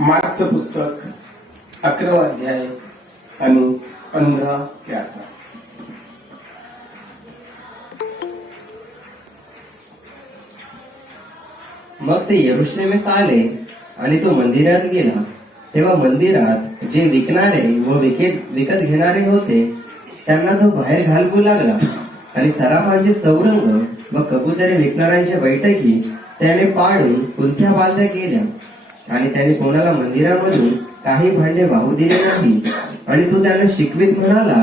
मार्क्सचं पुस्तक 11वा अध्याय आणि 15 ते 18. मग ते यरुशलेमेस आले आणि तो मंदिरात गेला. तेव्हा मंदिरात जे विकणारे व विकत घेणारे होते त्यांना तो बाहेर घालवू लागला आणि सराफांचे चौरंग व कबुतरे विकणाऱ्यांच्या बैठकी त्याने पाडून कुलथ्या बांधल्या केल्या. आणि त्याने कोणाला मंदिरामधून काही भांडे वाहू दिले नाही. आणि तो त्यांना शिकवीत म्हणाला,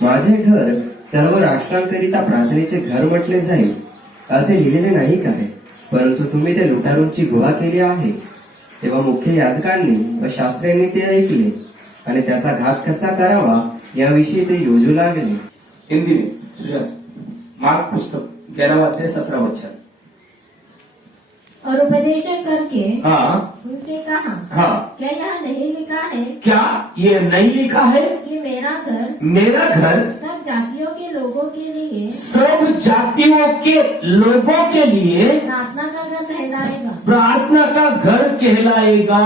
माझे घर सर्व राष्ट्रांकरिता प्रार्थनेचे घर म्हटले जाईल असे लिहिलेले नाही काय, परंतु तुम्ही ते लुटारूंची गुहा केली आहे. तेव्हा मुख्य याजकांनी व शास्त्र्यांनी ते ऐकले आणि त्याचा घात कसा करावा याविषयी ते योजू लागले. हिंदी में सुजात, मार्क पुस्तक 11वां अध्याय 17 वचन. और उपदेश करके हाँ उनसे कहा, हाँ, क्या यह नहीं लिखा है क्या ये नहीं लिखा है कि मेरा घर सब जातियों के लोगों के लिए सब जातियों के लोगों के लिए प्रार्थना का घर कहलाएगा. प्रार्थना का घर कहलाएगा.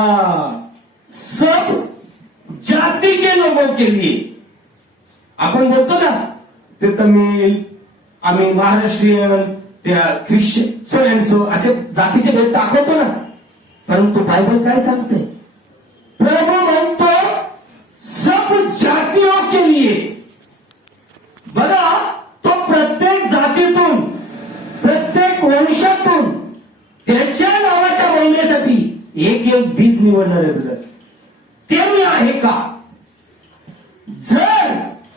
सब जाति के लोगों के लिए. आपण बोलतो ना, ते तमिळ, आम्ही महाराष्ट्रीयन, त्या ख्रिश्चन सो अँड सो असे जातीचे भेद दाखवतो ना, परंतु बायबल काय सांगते? प्रभु म्हणतो सब जातियों के लिए. बघा, तो प्रत्येक जातीतून, प्रत्येक वंशातून त्याच्या नावाच्या महिमेसाठी एक एक बीज निवडणार आहे. ब्रदर, ते मी आहे का? जर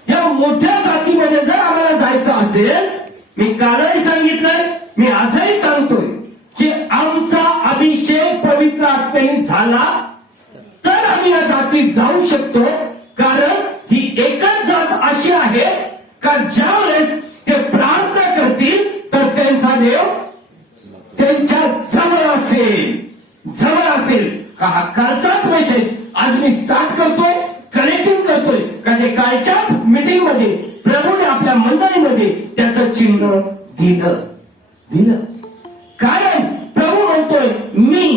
या मोठ्या जातीमध्ये जर आम्हाला जायचं असेल, मी कालही सांगितलंय, मी आजही सांगतोय की आमचा अभिषेक पवित्र आत्म्याने झाला तर आम्ही या जातीत जाऊ शकतो. कारण ही एकच जात अशी आहे का ज्या वेळेस ते प्रार्थना करतील तर त्यांचा देव त्यांच्या जवळ असेल. जवळ असेल का? हा कालचाच मेसेज आज मी स्टार्ट करतोय, कनेक्टिंग करतोय का जे कालच्याच मीटिंग मध्ये प्रभूने आपल्या मंडळीमध्ये त्याचं चिन्ह दिलं. कारण प्रभू म्हणतोय, मी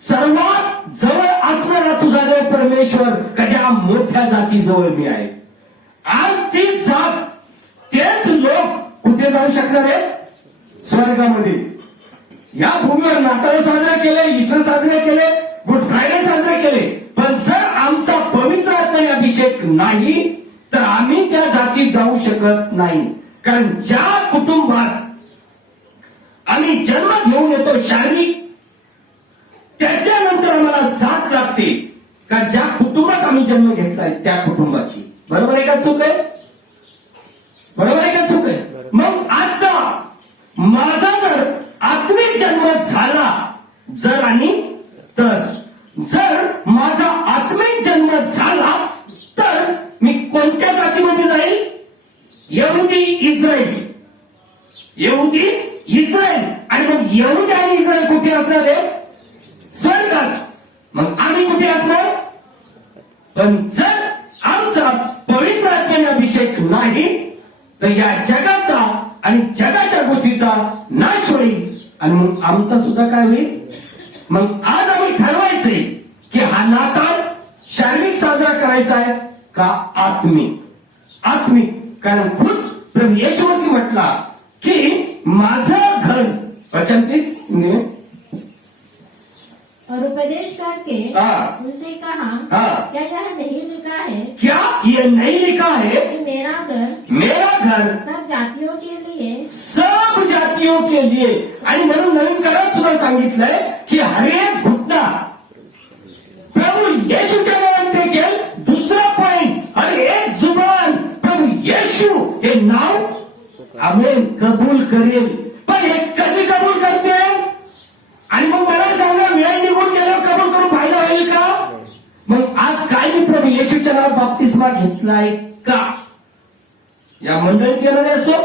सर्वात जवळ असणारा तुझा देव परमेश्वर का ज्या मोठ्या जातीजवळ मी आहे. आज ती जात, तेच लोक कुठे जाऊ शकणार आहेत? स्वर्गामध्ये. या भूमीवर नाताळ साजरे केले, ईस्टर साजरे केले, गुड फ्रायडे साजरे केले, पण जर आमचा पवित्र आत्म्याने अभिषेक नाही तर आम्ही त्या जातीत जाऊ शकत नाही. कारण ज्या कुटुंबात आम्ही जन्म घेऊन येतो शारीरिक, त्याच्यानंतर आम्हाला जात लागते का ज्या कुटुंबात आम्ही जन्म घेतलाय त्या कुटुंबाची. बरोबर आहे का चूक आहे? बरोबर आहे का चूक आहे? मग आता माझा जर आत्मिक जन्म झाला जर आणि तर, जर माझा आत्मिक जन्म झाला तर मी कोणत्या जातीमध्ये जाईल? यहुदी इस्रायली. यहुदी इस्रायल. आणि मग यहुदी आणि इस्रायल कुठे असणार आहे? स्वर्गात. मग आम्ही कुठे असणार? पण जर आमचा पवित्र आत्म्याने अभिषेक नाही तर या जगाचा आणि जगाच्या गोष्टीचा नाश होईल आणि मग आमचा सुद्धा काय होईल? मग आज आम्ही ठरवायचंय की हा नाताळ शारीरिक साजरा करायचा आहे का आत्मिक? आत्मिक. कारण खुद प्रभू येशू मसीह म्हटला की माझं घर, वचन प्लीज. और उपदेश करके हाँ। उनसे कहा, हाँ। क्या यह नहीं लिखा है क्या ये नहीं लिखा है कि मेरा घर सब जातियों के लिए सब जातियों के लिए. आणि म्हणून नवीन करारात सुद्धा सांगितलंय की हरेक घुटना प्रभू येशूच्या नावाने टेकेल. दुसरा पॉइंट, हर एक जुबान प्रभू येशू हे नाव आमेन कबूल करेल. पण हे कधी कबूल करते? आणि मग मला सांगा, वेळ निघून गेल्यावर कबूल करून फायदा होईल का? मग आज काय मी प्रभू येशूच्या नावात बाप्तिस्मा घेतलाय का? या मंडळीत येणारे असो,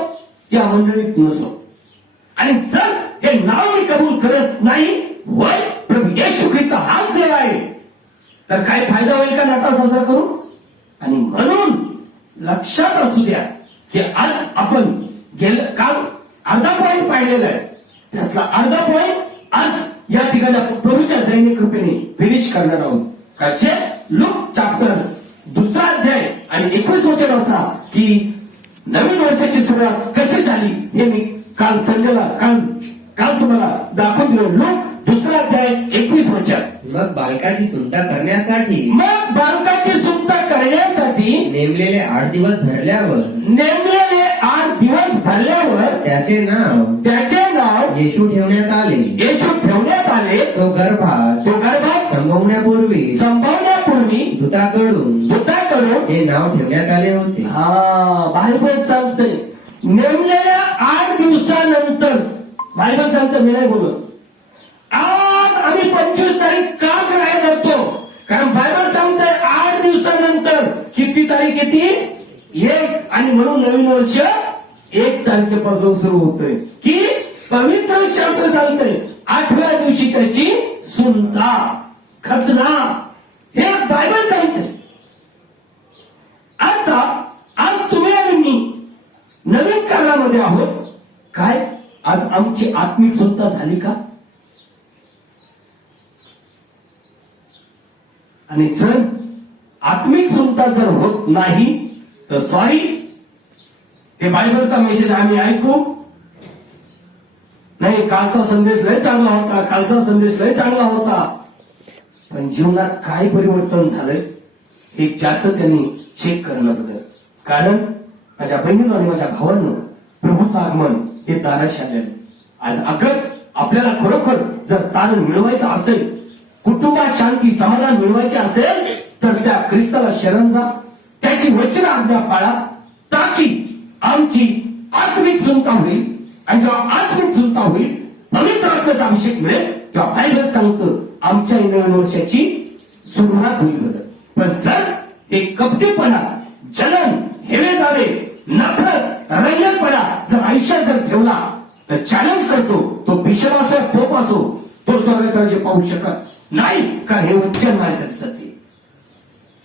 या मंडळीत नसो. आणि जर हे नाव मी कबूल करत नाही, वय प्रभू येशू ख्रिस्त हाच देव आहे, तर काय फायदा होईल का नाताळ साजरा करून? आणि म्हणून लक्षात असू द्या की आज आपण काल अर्धा पॉइंट पाहिलेला आहे, त्यातला अर्धा पॉइंट आज या ठिकाणी आपण प्रभूच्या दैनिक कृपेने फिनिश करणार आहोत. काचे लूक चॅप्टर 2 अध्याय आणि 21 वचन वाचा की नवीन वर्षाची सुरुवात कशी झाली हे मी काल संडेला काल तुम्हाला दाखवून दिलं. लूक 2 अध्याय 21 वचन. मग बालकाची सुंता करण्यासाठी मग बालकाची सुटका करण्यासाठी नेमलेले 8 दिवस भरल्यावर नेमलेले 8 दिवस भरल्यावर त्याचे नाव येशू ठेवण्यात आले. येशू ठेवण्यात आले. तो गर्भात संभवण्यापूर्वी दूताकडून हे नाव ठेवण्यात आले होते. बायबल सांगते नेमलेल्या 8 दिवसानंतर. बायबल सांगते, मी नाही बोलत. आज आम्ही 25 तारीख का ग्रहण करतो? कारण बायबल सांगते 8 दिवसानंतर किती तारीख येते? 1. आणि म्हणून नवीन वर्ष 1 तारखेपासून सुरू होतंय की पवित्र शास्त्र सांगतंय 8व्या दिवशी त्याची सुंता खतना. हे बायबल सांगते. आता आज तुम्ही आणि मी नवीन काळामध्ये आहोत. काय आज आमची आत्मिक सुंता झाली का? आणि जर आत्मिक सुंता जर होत नाही तर सॉरी, ते बायबलचा मेसेज आम्ही ऐकू नाही. कालचा संदेश लय चांगला होता, पण जीवनात काय परिवर्तन झालंय हे ज्याचं त्यांनी चेक करणं बघत. कारण माझ्या बहिणीनं आणि माझ्या भावांनो, प्रभूचं आगमन हे दाराशी आलेलं. आज अगर आपल्याला खरोखर जर तारण मिळवायचं असेल, कुटुंबात शांती समाधान मिळवायचे असेल, तर त्या ख्रिस्ताला शरण जा, त्याची वचन आज्ञा पाळा, ताकी आमची आत्मिक सुंता होईल. आणि जेव्हा आत्मिक सुंता होईल, पवित्र आत्म्याचा अभिषेक मिळेल, तेव्हा बायबल सांगतं आमच्या नवीन वर्षाची सुरुवात होईल बदल. पण जर हे कपटीपणा, जलन, हेवेदावे, नफरत, रंगतपणा जर आयुष्यात जर ठेवला तर चॅलेंज करतो, तो बिशप असो पोप असो, तो स्वर्गाचं राज्य पाहू शकत नाही. कारण हे वचन माझ्यासाठी सत्य.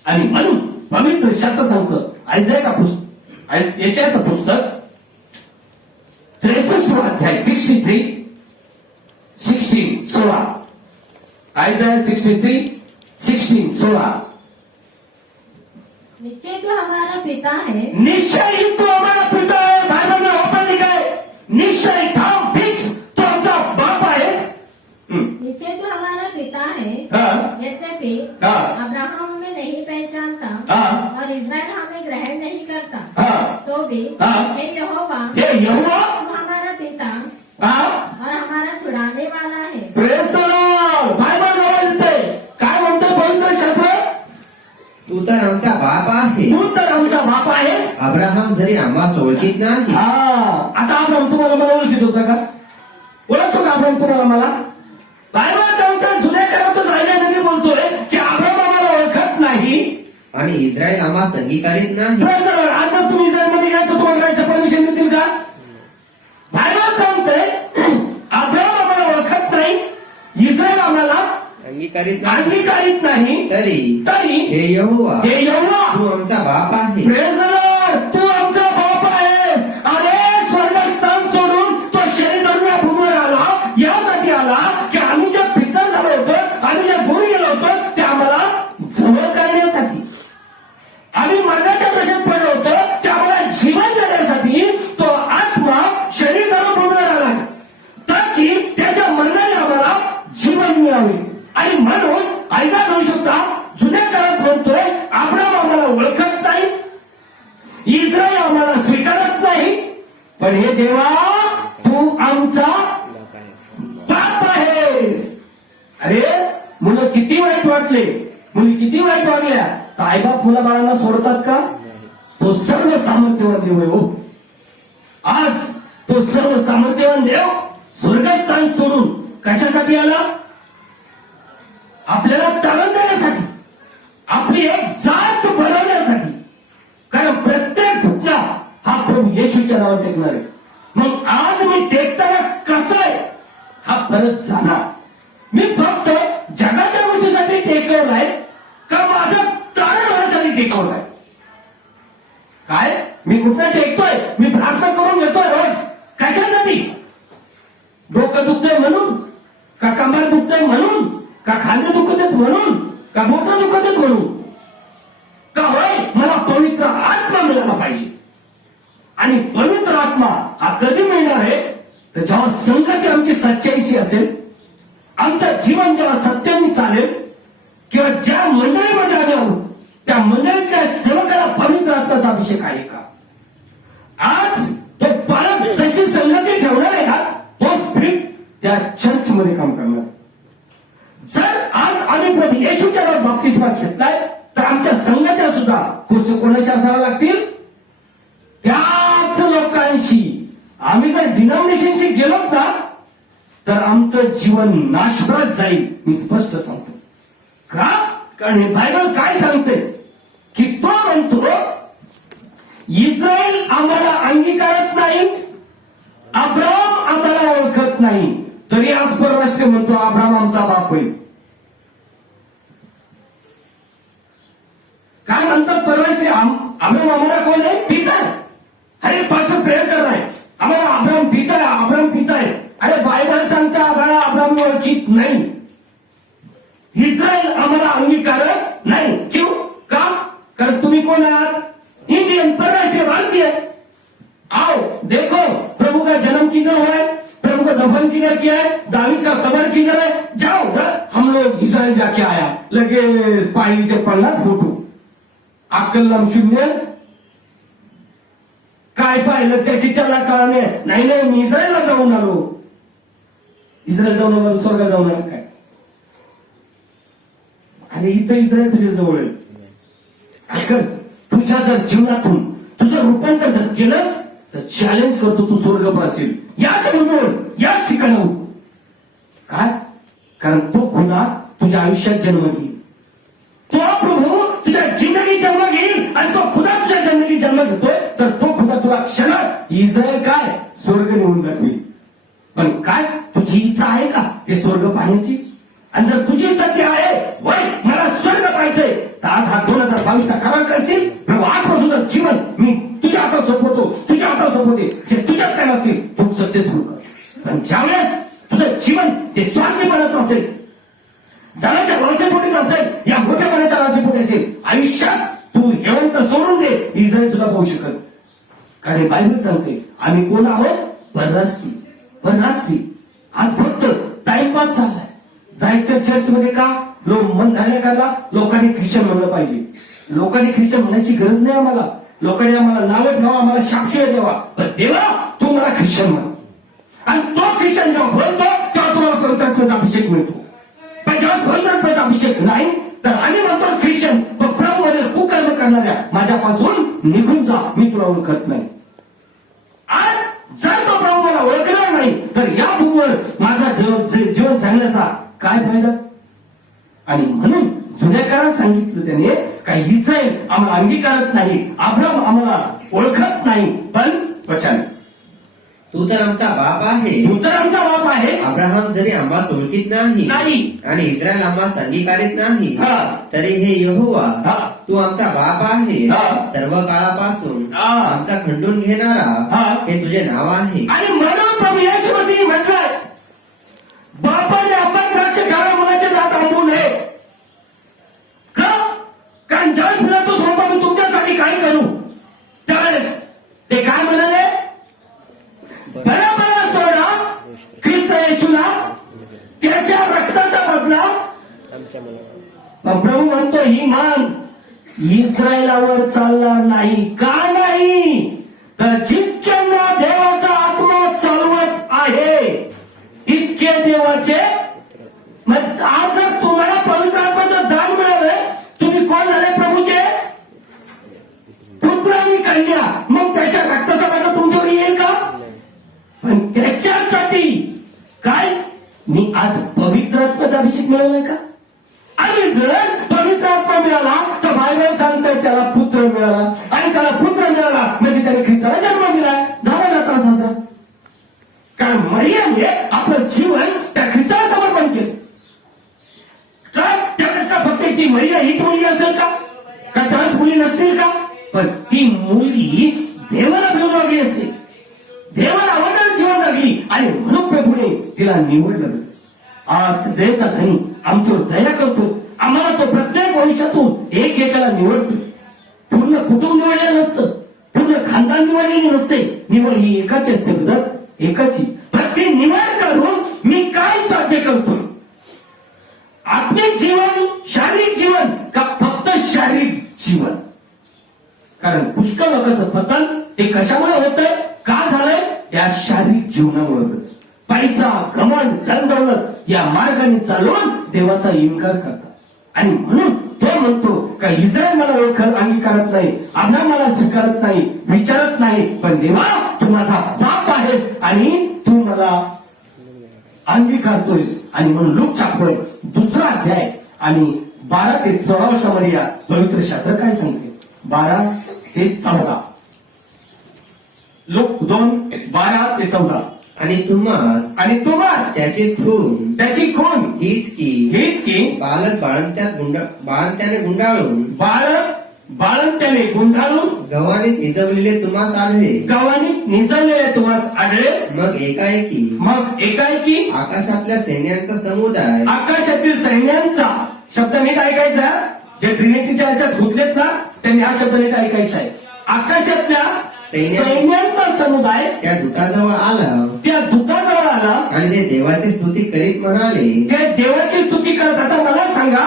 आणि म्हणून पवित्र शास्त्र सांगतं, यशायाचं पुस्तक 63 अध्याय 63 16 16. आयजाया 63 16 16. निश्चय तो हमारा पिता है, निश्चय ही तो हमारा पिता है. बायबल में ओपन लिखा है निश्चय, ठाम, फिक्स, तो आमचा बाप आहेस. निश्चय तो हमारा पिता है, हाँ. यद्यपि हाँ. अब्राहम हमें नहीं पहचानता हाँ. और इज़राइल हमें ग्रहण नहीं करता, हाँ. तो भी हाँ. हे यहोवा, हे यहोवा तू हमारा पिता हाँ? और हमारा छुड़ाने वाला है. Praise the Lord. बायबल म्हणते, काय म्हणतं पवित्र शास्त्र? तू तर आमचा बाप आहे. तू तर आमचा बाप आहेस. अब्राहम जरी आम्हास ओळखीत नाही. आता अब्राहम तुम्हाला मला ओळखीत होता का? ओळखतो का अब्राहम तुम्हाला मला? बायबल सांगतात जुन्या काळातच आयजाया नबी बोलतोय की अब्राहम आम्हाला ओळखत नाही आणि इस्रायल आम्हास अंगीकारित नाही. Praise the Lord. आज जर तुम्ही इस्रायलमध्ये गेला तर तुम्हाला राहायचं परमिशन देतील का? बायबल सांगतंय अब्राहम आम्हाला ओळखत नाही, इस्रायल आम्हाला अंगीकारित नाही. तरी हे यहोवा, तू आमचा बाप आहे. Praise the Lord. तू आमचा बाप आहेस. अरे स्वर्गस्थान सोडून तो शरीर धरून या भूमीवर आला, यासाठी आला की आम्ही जे पितर झालो होतो, आम्ही जे गुरु गेलो होतो, ते आम्हाला जवळ करण्यासाठी, आम्ही मरणाच्या दशेत पडलो होतो, ते आम्हाला जीवन देण्यासाठी तो आत्मा शरीर धरून भूमीवर आला, ताकी त्याच्या मरणाने आम्हाला जीवन मिळावे. आणि म्हणून आयजाया म्हणू शकता जुन्या काळात म्हणतोय अब्राहम आम्हाला ओळखत नाही, इस्रायल आम्हाला स्वीकारत नाही, पण हे देवा तू आमचा बाप आहेस. अरे मुलं किती वाईट वाटले, मुली किती वाईट वागल्या, तर आईबाप मुलाबाळांना सोडतात का? तो सर्व सामर्थ्यवान देव आहे हो. आज तो सर्व सामर्थ्यवान देव स्वर्गस्थान सोडून कशासाठी आला? आपल्याला तारण देण्यासाठी, आपली एक जात बनवण्यासाठी. कारण प्रत्येक घटना हा प्रभू येशूच्या नावावर टेकणार आहे. मग आज मी टेकताना कसं आहे हा परत जाणार. मी फक्त जगाच्या गोष्टीसाठी टेकवलाय का माझं तारण होण्यासाठी टेकवलाय? काय मी कुठला टेकतोय? मी प्रार्थना करून घेतोय रोज. कशासाठी? डोकं दुखतंय म्हणून? का कंबर दुखतंय म्हणून, का खांदे दुखत आहेत म्हणून, का बोटं दुखत आहेत म्हणून, का होय मला पवित्र आत्मा मिळाला पाहिजे. आणि पवित्र आत्मा हा कधी मिळणार आहे, तर जेव्हा संगती आमची सच्चाईची असेल, आमचं जीवन जेव्हा सत्याने चालेल, किंवा ज्या मंडळीमध्ये आम्ही आहोत त्या मंडळीतल्या सेवकाला पवित्र आत्म्याचा अभिषेक आहे का. आज तो बालक जशी संगती ठेवणार आहे ना, तो स्पिरिट त्या चर्चमध्ये काम करणार. जर आज आम्ही प्रभू येशूच्या नावात बाप्तिस्मा घेतलाय, तर आमच्या संगत्या सुद्धा कोणाशी असाव्या लागतील, त्याच लोकांशी. आम्ही जर डिनॉमिनेशनशी गेलोत ना, तर आमचं जीवन नाशवत जाईल. मी स्पष्ट सांगतो. का? कारण हे बायबल काय सांगते की तो म्हणतो इस्रायल आम्हाला अंगीकारत नाही, अब्राम आम्हाला ओळखत नाही, तरी आज परराष्ट्रीय म्हणतो अब्राम आमचा बाप होईल. काय म्हणतात परराष्ट्रीय? अब्राम आम्हाला कोण आहे? पिता. अरे पासून प्रेम करणार आम्हाला अब्राम पिता आहे, अब्राम पिता आहे. अरे बायबल सांगते अब्राम ओळखीत नाही. इस्रायल आम्हाला अंगीकारत नाही. क्यों? का? कारण तुम्ही कोण आहात? इंडियन, परराष्ट्रीय, भारतीय. आओ देखो प्रभु का जन्म किधर हुआ है, प्रभु का दफन किधर किया है, दावीद का कबर किधर है. जाओ उधर. हम लोग इस्रायल जाके आया, लगे पाणीचे 50 फोटो, अक्कल शून्य. काय पाहिलं त्याची त्याला कळणे. नाही मी इस्रायलला जाऊन आलो. इस्रायल जाऊन आलो, स्वर्गात जाऊन आलो काय? आणि इथं इस्रायल तुझ्या जवळ आहे. अगर तुझ्या जर जीवनातून तुझं रूपांतर जर केलंच, तर चॅलेंज करतो तू स्वर्ग असेल. याच भूमीवर, याच ठिकाणावर. काय? कारण तो खुदा तुझ्या आयुष्यात जन्म घेईल. तो प्रभू तुझ्या जिंदगी जन्म घेईल. आणि तो खुदा तुझ्या जिंदगी जन्म घेतोय, तर तो खुदा तुला क्षणात इस्रायल काय स्वर्ग नेऊन दाखवेल. पण काय तुझी इच्छा आहे का ते स्वर्ग पाहण्याची? आणि जर तुझी इच्छा ती आहे, वय मला स्वर्ग पाहायचंय, तर आज हा 2022 करार करशील. प्रभू आजपासून जीवन मी तुझ्या हातात सोपवतो, तुझ्या हातात सोपवते. जे तुझ्यात काय नसतील तू सक्सेसफुल कर. पण ज्यावेळेस तुझं जीवन ते स्वार्थीपणाचं असेल, धनाच्या लालसेपोटीच असेल, या मोठ्यापणाच्या लालसेपोटी असेल, आयुष्यात तू हेवंत सोडून दे, इस्रायल सुद्धा पाहू शकत. कारण बायबल सांगते आम्ही कोण आहोत? परराष्ट्रीय. परराष्ट्रीय. आज फक्त टाइमपास झालाय. जायचं चर्चमध्ये का? लोक मन धान्य करला, लोकांनी ख्रिश्चन म्हणलं पाहिजे. लोकांनी ख्रिश्चन म्हणायची गरज नाही आम्हाला. लोकांनी आम्हाला नावं ठेवा, आम्हाला शापशिवाय देवा, पण देवा तू मला ख्रिश्चन म्हण. आणि तो ख्रिश्चन जेव्हा बोलतो तेव्हा तुम्हाला पवित्र आत्म्याचा अभिषेक मिळतो. पण जेव्हा पवित्र आत्म्याचा अभिषेक नाही, तर आम्ही म्हणतो ख्रिश्चन, पण प्रभू म्हणेल कुकर्म करणाऱ्या माझ्यापासून निघून जा, मी तुला ओळखत नाही. आज जर तो प्रभू मला ओळखणार नाही, तर या भूमीवर माझा जीवन जगण्याचा काय फायदा? आणि म्हणून जुन्या काळात सांगितलं त्याने काही इस्रायल आम्हाला अंगीकारत नाही, अब्राम आम्हाला ओळखत नाही, पण वचन तू तर आमचा बाप आहे. तू तर आमचा बाप आहेस. अब्राहम जरी आम्हास ओळखीत नाही आणि इस्रायल आम्हास अंगीकारित नाही, तरी हे यहोवा तू आमचा बाप आहे. सर्व काळापासून आमचा खंडून घेणारा हे तुझे नाव आहे. आणि म्हणून प्रभू येशू मसीह म्हटलंय, बापाने आपण द्राक्ष खाव्या मुलाचे दात आंबू नये. का? कारण ज्यावेळेस पिलातुस म्हणतो मी तुमच्यासाठी काय करू, त्यावेळेस ते काय म्हणाले? बरोबर सोडा ख्रिस्त येशूला, त्याच्या रक्ताचा बदला. प्रभू म्हणतो ही मान इस्रायलावर चालणार नाही. का नाही? तर जितक्यांना देवाचा आत्मा चालवत आहे इतके देवाचे. मग आज जर तुम्हाला पवित्र आत्म्याचं दान मिळालं, तुम्ही कोण झाले? प्रभूचे पुत्र आणि कन्या. मग त्याच्या रक्ताचा बदला तुमच्यावर येईल का? पण त्याच्यासाठी काय मी आज पवित्र आत्म्याचा अभिषेक मिळवलाय का? आणि जर पवित्र आत्मा मिळाला तर बायबल सांगतोय त्याला पुत्र मिळाला. आणि त्याला पुत्र मिळाला म्हणजे त्याने ख्रिस्ताला जन्म दिला. झाला ना आता साजरा. कारण मरियमने आपलं जीवन त्या ख्रिस्ताला समर्पण केलं. तर त्यावेळेस का फक्त ती मरिया हीच मुलगी असेल का? त्यावेळेस मुली नसतील का? पण ती मुलगी देवाला मिळवली असेल, देवाला आवडणारी जीवन जगली, आणि म्हणून प्रभूने तिला निवडलं. आज देचा धनी आमच्यावर दया करतो. आम्हाला तो प्रत्येक वंशातून एक एकाला निवडतो. पूर्ण कुटुंब निवडलेलं नसतं, पूर्ण खानदान निवडलेली नसते. निवड ही एकाची असते ब्रदर, एकाची. प्रत्येक निवड करून मी काय साध्य करतो? आत्मिक जीवन, शारीरिक जीवन का फक्त शारीरिक जीवन? कारण पुष्कळ लोकांचं पतन ते कशामुळे होतंय, का झालंय? या शारीरिक जीवनामुळे होतं. पैसा, घमंड, धनदौलत या मार्गाने चालून देवाचा इन्कार करतात. आणि म्हणून तो म्हणतो का इस्रायल मला ओळखल अंगीकारत नाही, अब्राम मला स्वीकारत नाही, विचारत नाही, पण देवा तू माझा बाप आहेस आणि तू मला अंगीकारतोयस. आणि म्हणून लूक छापतोय 2 अध्याय आणि 12 ते 14 वर्षामध्ये या पवित्र शास्त्र काय सांगते? 12 ते 14. लूक 2:12 ते 14. आणि तुम्हास त्याची खून हीच की बालक बाळंत्याने गुंडाळून गव्हाणीत निजवलेले तुम्हास आढळे. मग एकाएकी आकाशातल्या सैन्यांचा शब्द नीट ऐकायचा. जे ट्रिनिटीच्या याच्यात गुंतलेत ना त्यांनी हा शब्द नीट ऐकायचा आहे. आकाशातल्या सैन्यांचा समुदाय त्या दूताजवळ आला आणि ते देवाची स्तुती करीत म्हणाले. ते देवाची स्तुती करत. आता मला सांगा,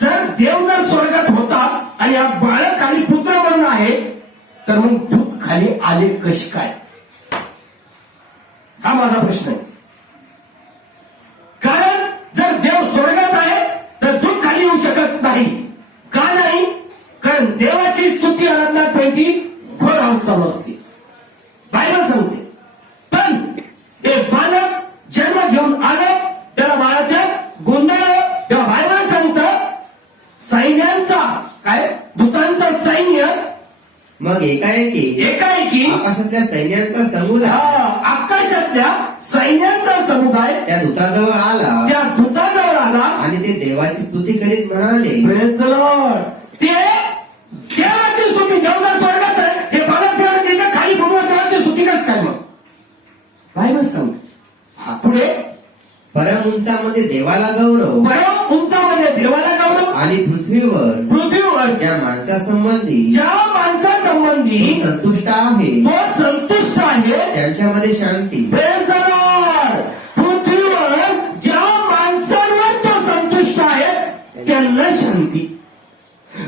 जर देव जर स्वर्गात होता आणि हा बाळक खाली पुत्र म्हणून आहे, तर मग दूत खाली आले कशी काय? हा माझा प्रश्न आहे. कारण जर देव स्वर्गात आहे तर दूत खाली येऊ शकत नाही. का नाही? कारण देवाची स्तुती आराधना 24 आवर्स चालू असते, बायबल सांगते. पण ते बालक जन्म घेऊन आलं, त्याला बाळाच्यात गोंधळलं, तेव्हा बायबल सांगतं सैन्यांचा काय दूतांचा सैन्य. मग एकाएकी आकाशातल्या सैन्यांचा समुदाय त्या दूताजवळ आला आणि ते देवाची स्तुती करीत म्हणाले. Praise the Lord. ते देवाची स्तुती, देव जर स्वर्गात आहे, हे बालक देवाला खाली बघून देवाची स्तुती कसं काय? मग बायबल सांग. हा पुढे परम उंचामध्ये देवाला गौरव आणि पृथ्वीवर ज्या माणसासंबंधी संतुष्ट आहे त्यांच्यामध्ये शांती. Praise the Lord. पृथ्वीवर ज्या माणसांवर तो संतुष्ट आहे त्यांना शांती.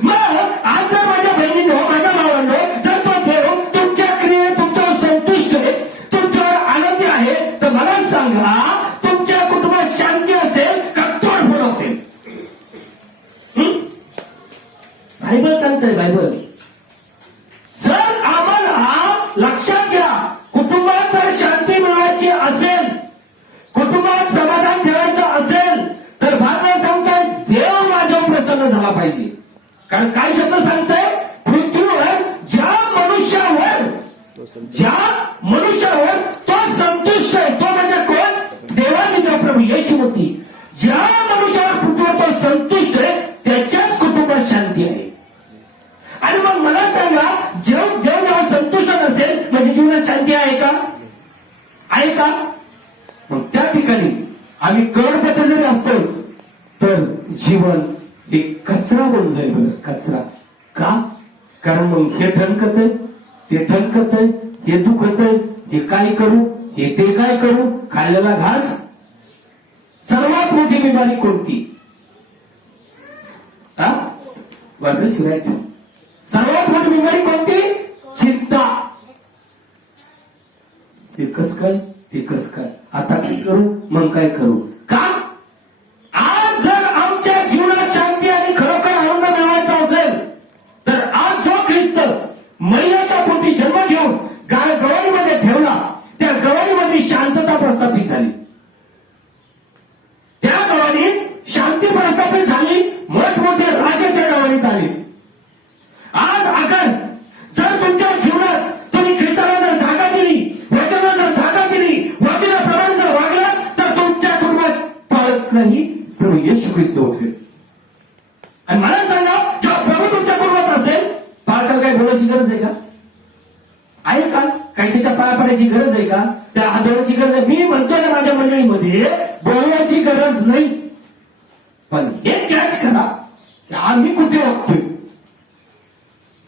मग आज जर माझ्या बहिणीनो, माझ्या भावांनो, जर तो देव तुमच्या क्रियेत तुमच्यावर संतुष्ट आहे, तुमच्यावर आनंदी आहे, तर मला सांगा तुमच्या कुटुंबात शांती असेल का तोडफोड असेल? बायबल सांगतंय, बायबल. जर आम्हाला लक्षात घ्या, कुटुंबात जर शांती मिळवायची असेल, कुटुंबात समाधान ठेवायचं असेल, तर बायबल सांगतंय देव माझ्यावर प्रसन्न झाला पाहिजे. कारण काय शब्द सांगतंय? पृथ्वीवर ज्या मनुष्यावर तो संतुष्ट आहे, तो म्हणजे कोण? देवाचे देव प्रभू येशू मसीह. ज्या मनुष्यावर पृथ्वीवर तो संतुष्ट आहे त्याच्याच कुटुंबात शांती आहे. आणि मग मला सांगा, देव जेव्हा संतुष्ट नसेल म्हणजे जीवनात शांती आहे का? आहे का? मग त्या ठिकाणी आम्ही करोडपती जरी असतो तर जीवन एक कचरा बनून जाईल. बरं, कचरा. का? कारण मग हे ठणकत आहे, ते ठणकत आहे, हे दुखत आहे, हे काय करू, हे ते काय करू, खाल्लेला घास. सर्वात मोठी बिमारी कोणती? सर्वात मोठी बिमारी कोणती? चिंता. ते कस काय, ते कस काय, आता काय करू, मग काय करू. का? आज जर आमच्या जीवनात शांती आणि खरोखर आनंद मिळवायचा असेल तर आज जो ख्रिस्त महिन्याच्या पोटी जन्म घेऊन गवारीमध्ये ठेवला, त्या गवारीमध्ये शांतता प्रस्थापित झाली. त्या गवारीत शांती प्रस्थापित झाली. मोठमोठे राजे त्या गवारीत आले. आज अगर जर तुमच्या जीवनात तुम्ही ख्रिस्ताला जर जागा दिली, वचनाला जर जागा दिली, वचनाप्रमाणे जर वागलात, तर तुमच्या कुटुंबात पाळत नाही प्रभू येशू ख्रिस्त होते. आणि मला सांगा, जेव्हा प्रभू तुमच्या कुटुंबात असेल, पाळताना काही बोलायची गरज आहे का? आहे का? काही त्याच्या पाया पडायची गरज आहे का? त्या आदराची गरज आहे. मी म्हणतोय ना माझ्या मंडळीमध्ये बोलण्याची गरज नाही, पण हे कॅच करा की आम्ही कुठे वागतोय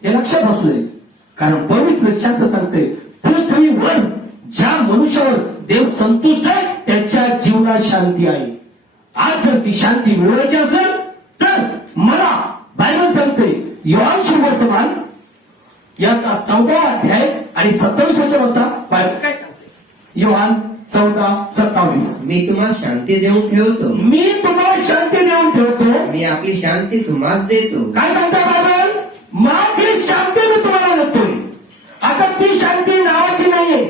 हे लक्षात असू द्यायचं. कारण पवित्र शास्त्र सांगते पृथ्वीवर ज्या मनुष्यावर देव संतुष्ट आहे त्याच्या जीवनात शांती आहे. आज जर ती शांती मिळवायची असेल तर मला बायबल सांगते योहान सुवर्तमान याचा 14वा अध्याय आणि 27 वचनाचा बायबल काय सांगते? योहान 14:27 मी तुम्हाला शांती देऊन ठेवतो, मी तुम्हाला शांती देऊन ठेवतो. मी आपली शांती तुम्हास देतो. काय सांगता बायबल? माझी शांती मी तुम्हाला देतोय. आता ती शांती नावाची नाहीये,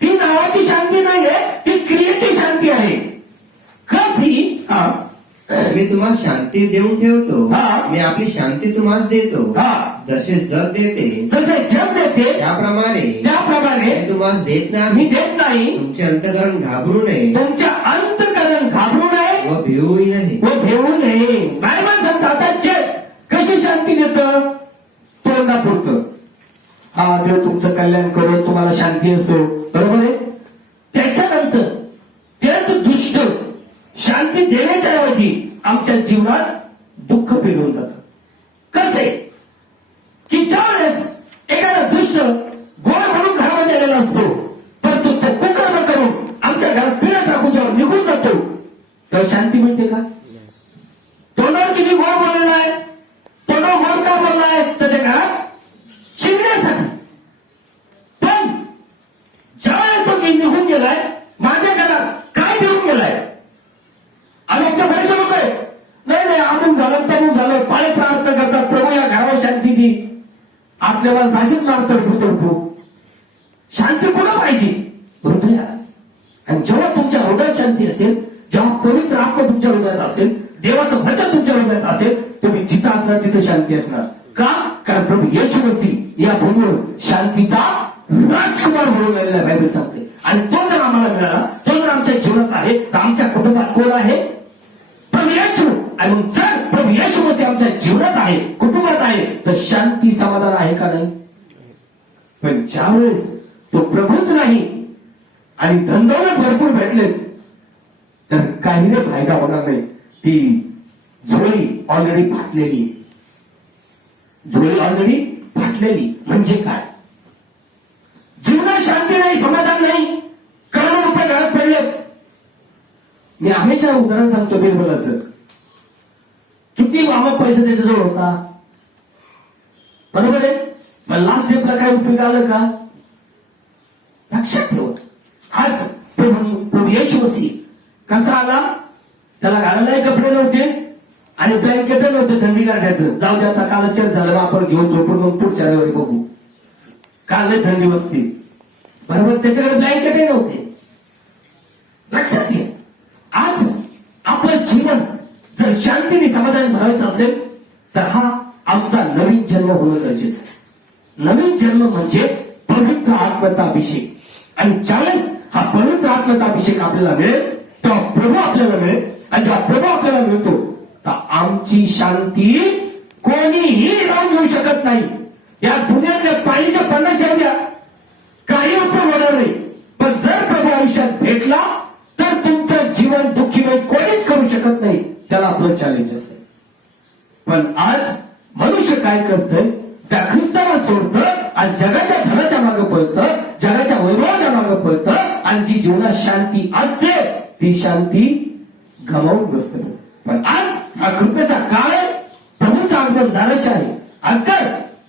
ती नावाची शांती नाहीये, ती क्रियेची शांती आहे. कशी? मी तुम्हाला शांती देऊन ठेवतो, हा. मी आपली शांती तुम्हास देतो. हा. जसे जग देते जसे जग देते त्याप्रमाणे त्याप्रमाणे मी तुम्हास देत मी नाही. देत नाही. तुमचे अंतकरण घाबरू नये तुमच्या अंतकरण घाबरू नये व भिवूही नाही. व भेवू नये. बायबल सांगतं आता जग कशी शांती देतं? तोंडापुरतं. हा देव तुमचं कल्याण करो, तुम्हाला शांती असो, बरोबर आहे. त्याच्यानंतर त्याच दुष्ट शांती देण्याच्या ऐवजी आमच्या जीवनात दुःख पेरून जातं. कसे? की ज्यावेळेस एखादा दुष्ट गोड म्हणून घरामध्ये आलेला असतो, परंतु तो कुकर्म करून आमच्या घरात पिढ्या टाकून जेव्हा निघून जातो तेव्हा शांती मिळते का? तोंडावर किती गोड बोललेला आहे, तोंडावर गोड का बोलला आहे तर त्या घरात शिरण्यासाठी. पण ज्यावेळेस तो निघून गेलाय, माझ्या घरात काय देऊन गेलाय? आमच्या बरेचसे लोक आहे नाही नाही अमुक झालं तमुक झालं पाळे प्रार्थना करतात, प्रभू या घरावर शांती दे. आपल्याला साशीच मारतात भूतवतो. शांती कुठं पाहिजे? हृदयात. आणि जेव्हा तुमच्या हृदयात शांती असेल, जेव्हा पवित्र आत्मा तुमच्या हृदयात असेल, देवाचं वचन तुमच्या हृदयात असेल, तुम्ही जिथं असणार तिथं शांती असणार. का? कारण प्रभू येशू मसीह या भूमीवर शांतीचा राजकुमार म्हणून आलेला बायबल सांगते. आणि तो जर आम्हाला मिळाला, तो जर आमच्या जीवनात आहे तर आमच्या कुटुंबात कोण आहे? प्रभू येशू. आणि मग जर प्रभू येशू मसीह आमच्या जीवनात आहे, कुटुंबात आहे, तर शांती समाधान आहे का नाही? पण ज्यावेळेस तो प्रभूच नाही आणि धनदौलत भरपूर भेटले तर काही नाही फायदा होणार नाही. ती झोळी ऑलरेडी फाटलेली. झोळी ऑलरेडी फाटलेली म्हणजे काय? जीवनात शांती नाही, समाधान नाही, करोडो रुपये घरात पडले. मी हमेशा उदाहरण सांगतो बिरबलाचं. किती मामा पैसा त्याच्याजवळ होता, बरोबर आहे. पण लास्ट स्टेपला काय उपयोग आलं का? लक्षात ठेव. हाच प्रभू येशू मसीह कसा आला? त्याला घालायलाही कपडे नव्हते आणि ब्लँकेट नव्हते थंडी गाठ्याचं. जाऊ दे आता काल चेक झालं, आपण घेऊन झोपून मग पुढच्या रविवारी बघू. काल नाही थंडी बसते, बरोबर. त्याच्याकडे ब्लँकेटही नव्हते. लक्षात घे. आज आपलं जीवन जर शांतीने समाधान भरायचं असेल तर हा आमचा नवीन जन्म होणं गरजेचं आहे. नवीन जन्म म्हणजे पवित्र आत्म्याचा अभिषेक. आणि ज्यावेळेस हा पवित्र आत्म्याचा अभिषेक आपल्याला मिळेल तेव्हा प्रभू आपल्याला मिळेल. आणि जेव्हा प्रभू आपल्याला मिळतो तर आमची शांती कोणीही राहून घेऊ शकत नाही. या दुनियातल्या पाणीच्या 50 द्या काही उपयोग होणार नाही. पण जर प्रभू आयुष्यात भेटला तर तुमचं जीवन दुःखीमय कोणीच करू शकत नाही. त्याला आपलं चॅलेंज असेल. पण आज मनुष्य काय करतंय? त्या ख्रिस्ताला सोडतं आणि जगाच्या धनाच्या मागे पळतं, जगाच्या वैभवाच्या मागे पळतं आणि जी जीवनात शांती असते ती शांती गमावून बसते. पण आज हा कृपेचा काळ आहे, प्रभूचा आगमन झाल्याशी आहे. अगर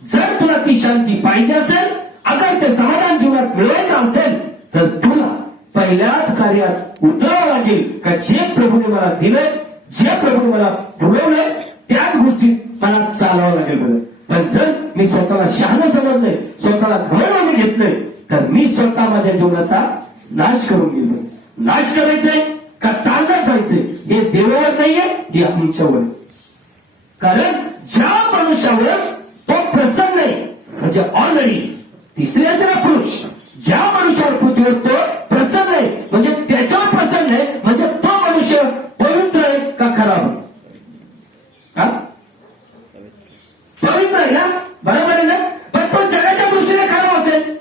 जर तुला ती शांती पाहिजे असेल, अगर ते समाधान जीवनात मिळवायचं असेल तर तुला पहिल्याच कार्यात उतरावं लागेल का जे प्रभूने मला दिलंय, जे प्रभूने मला पुरवलंय त्याच गोष्टी मला चालावं लागेल. बरं, पण जर मी स्वतःला शहाणं समजलंय, स्वतःला घमंडाने घेतलंय तर मी स्वतः माझ्या जीवनाचा नाश करून गेलो. नाश करायचंय का तारणात जायचंय हे देवावर नाहीये, हे आमच्यावर. कारण ज्या मनुष्यावर तो प्रसन्न आहे म्हणजे ऑलरेडी तिसरी असेल पुरुष, ज्या मनुष्यावर पृथ्वीवर तो प्रसन्न आहे म्हणजे त्याच्यावर प्रसन्न आहे म्हणजे तो मनुष्य पवित्र आहे का खराब? पवित्र आहे ना, बरोबर आहे ना. पण तो जगाच्या दृष्टीने खराब असेल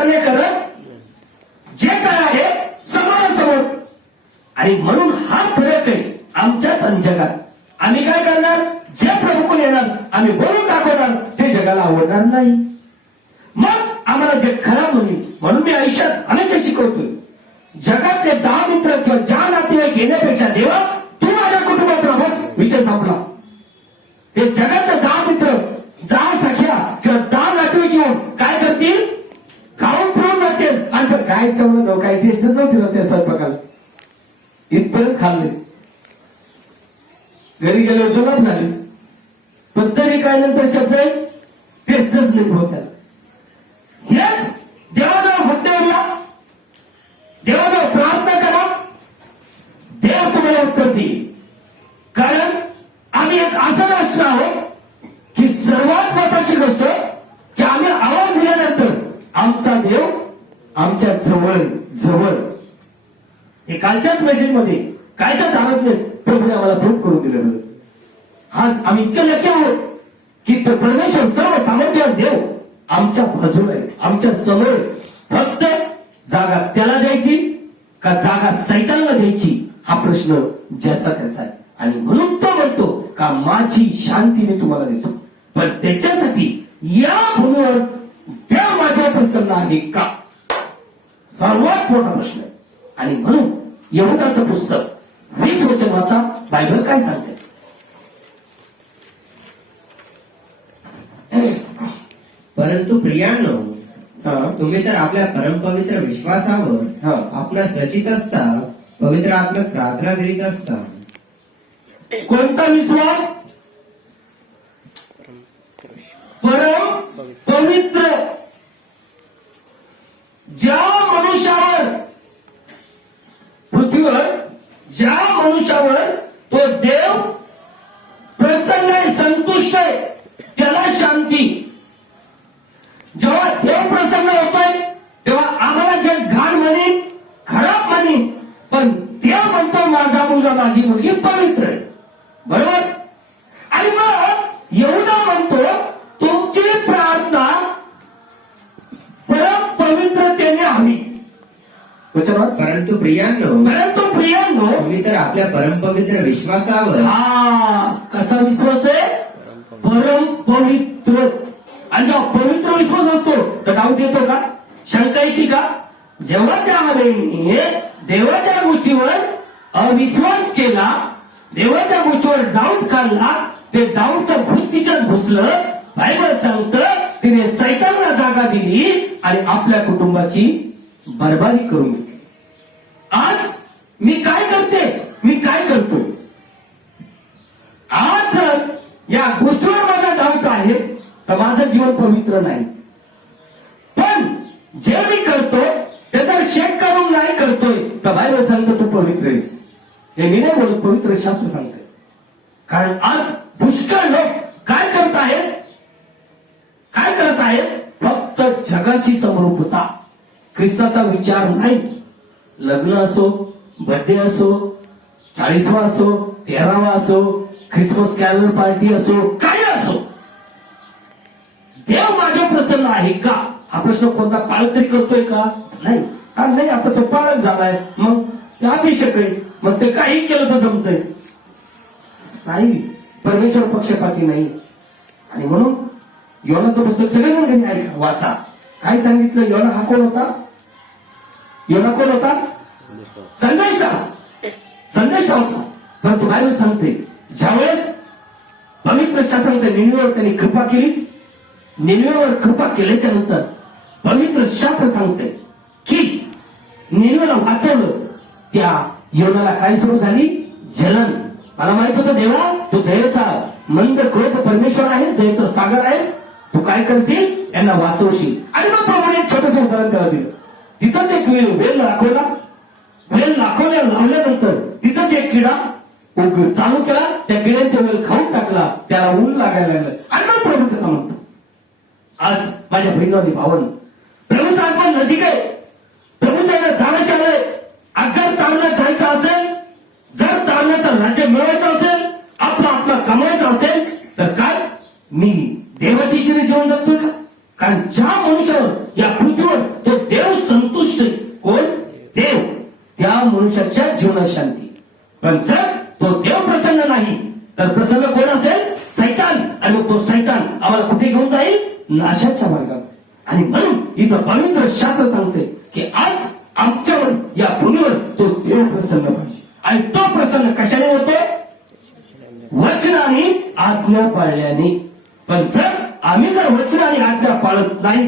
आता नाही करत, जे काय आहे समोरासमोर. आणि म्हणून हा फरक आहे आमच्यात आणि जगात. आम्ही काय करणार, जे प्रभूकडून येणार आम्ही बोलून दाखवणार, ते जगाला आवडणार नाही. मग आम्हाला जे खरं म्हणून मी आयुष्यात हमेशा शिकवतोय, जगातले 10 मित्र किंवा ज्या नातेवाईक येण्यापेक्षा देवा तू माझ्या कुटुंबात राहा, बस विषय संपला. ते जगातले 10 मित्र 10 सख्या किंवा 10 नातेवाईक येऊन काय करतील, खाऊन पिऊन जातील. आणि पण काय चवलं जाऊ, काय टेस्टच नव्हती ना त्या स्वयंपाकाला, इथपर्यंत खाल्ले, घरी गेले जुलाब झाले, पण तरी काय नंतर शब्द आहे टेस्टच नाही होत. हेच देवाजवळ घुटण्यावर या, देवाजवळ प्रार्थना करा, देव तुम्हाला उत्तर देईल. कारण आम्ही एक असं राष्ट्र आहोत की सर्वात महत्वाची गोष्ट की आम्ही आवाज दिल्यानंतर आमचा देव आमच्या जवळ जवळ. हे कालच्याच मेसेज मध्ये कालच्याच आराधनेत प्रभूने आम्हाला प्रूफ करून दिलं होतं. आज आम्ही इतके लकी आहोत की तो परमेश्वर सर्व सामर्थ्यवान देव आमच्या बाजूला आहे, आमच्या समोर आहे. फक्त जागा त्याला द्यायची का जागा सैतानला द्यायची हा प्रश्न ज्याचा त्याचा आहे. आणि म्हणून तो म्हणतो का माझी शांती मी तुम्हाला देतो, पण त्याच्यासाठी या भूमीवर देव माझ्या प्रसन्न आहे का, सर्वात मोठा प्रश्न आहे. आणि म्हणून यहुदाचं पुस्तक 20 वचन वाचा, बायबल काय सांगते. परंतु प्रियांनो, हा. तुम्ही तर आपल्या परमपवित्र विश्वासावर हा. आपणास रचित असता पवित्र आत्म्यात प्रार्थना करीत असता. कोणता विश्वास, परम पवित्र. ज्या मनुष्यावर पृथ्वीवर ज्या मनुष्यावर तो देव प्रसन्न आहे, संतुष्ट आहे, त्याला शांती. जेव्हा देव प्रसन्न होतोय तेव्हा आम्हाला जे घाण म्हणेन, खराब म्हणेन, पण देव म्हणतो माझा मुलगा माझी मुलगी पवित्र आहे, बरोबर. आणि मग यहुदा म्हणतो तुमची प्रार्थना परम पवित्रतेने हवी. परंतु प्रियांनो, तुम्ही तर आपल्या परमपवित्र विश्वासावर. हा कसा विश्वास आहे, परम पवित्र. आणि जेव्हा पवित्र विश्वास असतो तर डाऊट येतो का, शंका येते का. जेव्हा त्या हवेने देवाच्या गोष्टीवर अविश्वास केला, देवाच्या गोष्टीवर डाऊट काढला, ते डाऊटचं भूत तिच्यात घुसलं. बायबल सांगतं तिने सैतानला जागा दिली आणि आपल्या कुटुंबाची बरबादी करून घेतली. आज मी काय करते, मी काय करतोय, आज या गोष्टीवर माझा डाऊट आहे तर माझं जीवन पवित्र नाही. पण जे मी करतो त्याचा शेक करून नाही करतोय तर बायबल सांगतो तू पवित्र आहेस. हे मी नाही बोलत, पवित्र शास्त्र सांगते. कारण आज पुष्कळ लोक काय करत आहेत, काय करत आहेत, फक्त जगाशी समरूपता, ख्रिस्ताचा विचार नाही. लग्न असो, बर्थडे असो, 40वा असो, 13वा असो, ख्रिसमस कॅरल पार्टी असो, काय असो, देव माझ्या प्रसन्न आहे का हा प्रश्न कोणता पाळत तरी करतोय का, नाही. हा नाही, आता तो पाळत झालाय, मग ते अभिषेक आहे, मग ते काही केलं तर जमतंय नाही. परमेश्वर पक्षपाती नाही. आणि म्हणून योनाचं पुस्तक सगळेजण घरी ऐका, वाचा. काय सांगितलं, योना हा कोण होता, योना कोण होता, संदेष्टा होता. परंतु बायबल सांगते ज्यावेळेस पवित्र शास्त्रामध्ये निनिवेवर त्यांनी कृपा केली, निनिवेवर कृपा केल्याच्या नंतर पवित्र शास्त्र सांगते की निनिवेला वाचवलं. त्या योनाला काय सुरू झाली, जलन. मला माहित होतं देवा तू दयेचा मंद क्रोध परमेश्वर आहेस, दयेचा सागर आहेस, तू काय करशील, यांना वाचवशील. आणि मग प्रभूने एक छोटस उदाहरण त्याला दिलं. तिथंच एक वेल दाखवला, वेल दाखवल्या लावल्यानंतर तिथंच एक किडा चालू केला, त्या किड्याने त्या वेल खाऊन टाकला, त्याला ऊन लागायला लागलं. आणि मग प्रभू त्याला म्हणतो आज माझ्या बहिणांनी भावन प्रभूचा आगमन नजीक आहे, प्रभूच्या दाराशी आलंय. अगर तारण्यात जायचं असेल, जर तारण्याचं राज्य मिळवायचं असेल, आपला आपला कमवायचा असेल तर काय मी देवाची इच्छेने जीवन जगतोय का. कारण ज्या मनुष्यावर या पृथ्वीवर तो मनुष्याच्या जीवनात शांती. पण जर तो देव प्रसन्न नाही तर प्रसन्न कोण असेल? सैतान. आणि मग तो सैतान आम्हाला कुठे घेऊन जाईल? नाशाच्या मार्गात. आणि म्हणून इथं पवित्र शास्त्र सांगते की आज आमच्यावर या भूमीवर तो देव प्रसन्न पाहिजे. आणि तो प्रसन्न कशाने होतो? वचनाने आज्ञा पाळल्याने. पण आम्ही जर वचन आणि आज्ञा पाळत नाही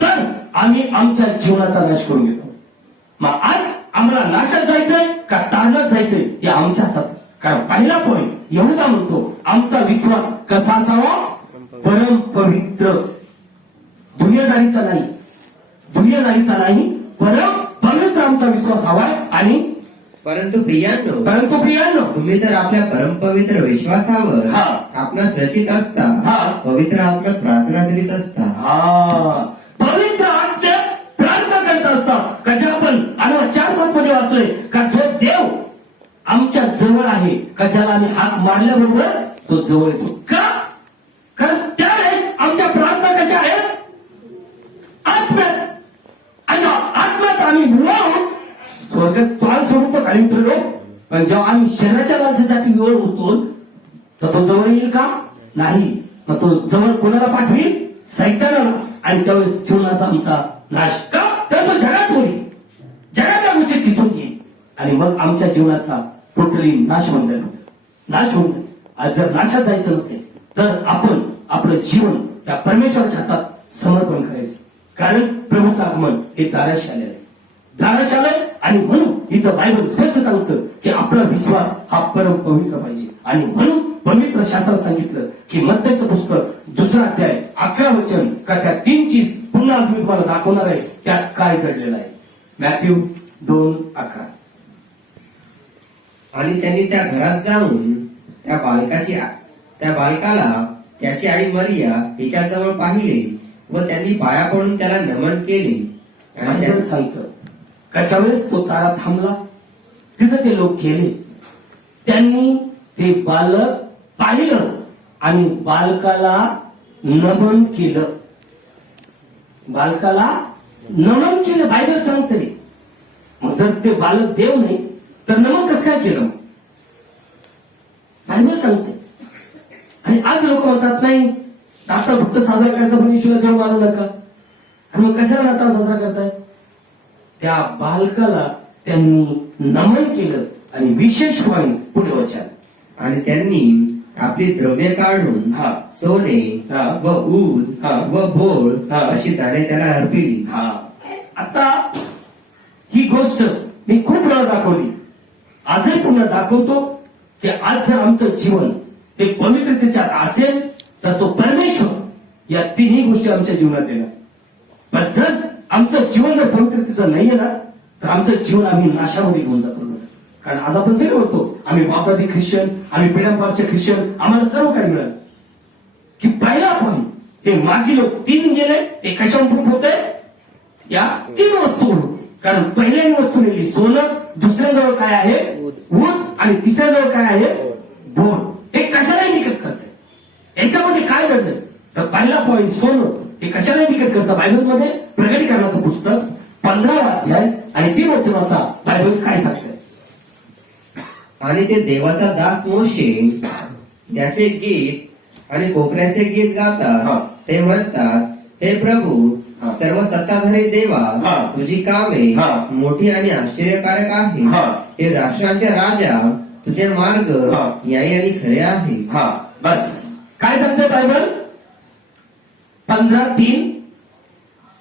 तर आम्ही आमच्या जीवनाचा नाश करून घेतो. मग आज आम्हाला नाशात जायचंय का तारणात जायचंय हे आमच्या हातात. कारण पहिला पॉईंट यहुदा म्हणतो आमचा विश्वास कसा असावा? परम पवित्र. दुनियादारीचा नाही, दुनियादारीचा नाही, परम पवित्र आमचा विश्वास हवाय. आणि परंतु प्रियांनो तुम्ही तर आपल्या परमपवित्र विश्वासावर हा. आपणास रचित असता हा. पवित्र आत्म्यात प्रार्थना करीत असता. पवित्र आत्म्यात प्रार्थना करत असतात. कशा आपण 4:7 मध्ये वाचलोय का जो देव आमच्या जवळ आहे का ज्याला आम्ही हाक मारल्याबरोबर तो जवळ येतो. का? कारण त्यावेळेस आमच्या प्रार्थना कशा आहेत? आत्म्यात. आणि आत्म्यात आम्ही विवाह स्वर्गस्थान सोडून तो खाली उतरलो. पण जेव्हा आम्ही शरीराच्या लालसेसाठी विवळ होतो तर तो जवळ येईल का? नाही. मग तो जवळ कोणाला पाठवेल? सैतानाला. आणि त्यावेळेस जीवनाचा आमचा नाश. का? तर तो जगात होईल, जगाच्या गोष्टी खिचून येईल आणि मग आमच्या जीवनाचा टोटली नाश होऊन जाईल. नाश होऊन जाईल. आज जर नाशात जायचं नसेल तर आपण आपलं जीवन त्या परमेश्वराच्या हातात समर्पण करायचं. कारण प्रभूचं आगमन हे दाराशी आलेलं आहे, दाराशी आलंय. आणि म्हणून इथं बायबल स्पष्ट सांगतं की आपला विश्वास हा परम पवित्र पाहिजे. आणि म्हणून पवित्र शास्त्रात सांगितलं की मत्तेचं पुस्तक 2 अध्याय 11 वचन का त्या 3 चीज पुन्हा आज मी तुम्हाला दाखवणार आहे त्यात काय घडलेलं आहे. मॅथ्यू 2:11. आणि त्यांनी त्या घरात जाऊन त्या बालकाला त्याची आई मरिया हिच्याजवळ पाहिले व त्यांनी पाया पडून त्याला नमन केले. आणि बायबल सांगतं का ज्यावेळेस तो तारा थांबला तिथं ते लोक गेले, त्यांनी ते बालक पाहिलं आणि बालकाला नमन केलं. बालकाला नमन केलं बायबल सांगते. मग जर ते बालक देव नाही तर नमन कसं काय केलं? बायबल सांगते. आणि आज लोक म्हणतात नाही नाता फक्त साजरा करायचा पण ईश्वर देव मानू नका. आणि मग कशाला नाता साजरा करताय? त्या बालकाला त्यांनी नमन केलं. आणि विशेष पॉईंट पुढे वचन. आणि त्यांनी आपली द्रव्य काढून हा. सोने हा. व ऊद हा. व भोळ हा. अशी दाणे त्याला अर्पिली. आता ही गोष्ट मी खूप वेळा दाखवली, आजही पुन्हा दाखवतो की आज जर आमचं जीवन ते पवित्रतेच्यात असेल तर तो परमेश्वर या तिन्ही गोष्टी आमच्या जीवनात येणार. पण जर आमचं जीवन जर पवित्रतेचं नाही येणार तर आमचं जीवन आम्ही नाशामध्ये घेऊन जातो. कारण आज आपण सगळे म्हणतो आम्ही बापदादी ख्रिश्चन, आम्ही पिढ्यांपारचे ख्रिश्चन, आम्हाला सर्व काही मिळालं. की पहिला पॉईंट ते मागील 3 गेले ते कशावर प्रूफ होते? या 3 वस्तूवर. कारण पहिल्या वस्तू नेली सोनं, दुसऱ्याजवळ काय आहे? ऊद. आणि तिसऱ्याजवळ काय आहे? बोर. हे कशाला निकट करते? याच्यामध्ये काय घडलं तर पहिला पॉईंट सोनं हे कशाला निकट करतं? बायबलमध्ये प्रकटीकरणाचं पुस्तक 15 अध्याय आणि 3 वचनाचा बायबल काय सांगतंय? आणि ते देवाचा दास मोशे त्याचे गीत आणि कोकऱ्याचे गीत गातात. हा. ते म्हणतात, हे प्रभू हा. सर्व सत्ताधारी देवा हा. तुझी कामे हा. मोठी आणि आश्चर्यकारक आहे. हा. हे राष्ट्रांचे राजा तुझे मार्ग हा. न्यायी आणि खरे आहे. बस काय सांगते बायबल? 15:3.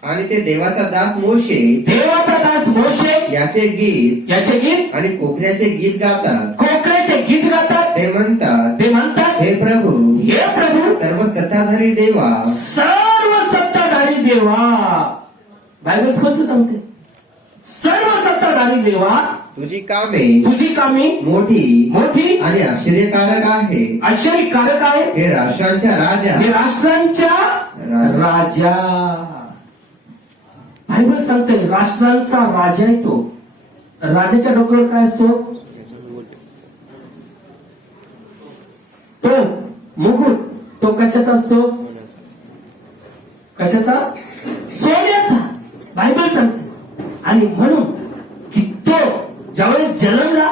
आणि ते देवाचा दास मोशे देवाचा दास मोशे याचे गीत याचे गीत आणि कोकऱ्याचे गीत गातात. कोकऱ्याचे गीत गातात. ते म्हणतात, ते म्हणतात, हे प्रभू हे प्रभू सर्व सत्ताधारी देवा सर्व सत्ताधारी देवा. बायबल स्पष्ट सांगते सर्व सत्ताधारी देवा तुझी कामे तुझी कामे मोठी मोठी आणि आश्चर्यकारक आहे. आश्चर्यकारक आहे. हे राष्ट्रांच्या राजा हे राष्ट्रांच्या राजा. बायबल सांगते राष्ट्रांचा राजा आहे तो. राजाच्या डोक्यावर काय असतो? तो मुकुट. तो कशाचा असतो? कशाचा? सोन्याचा. बायबल सांगते. आणि म्हणून की तो ज्यावेळेस जन्मला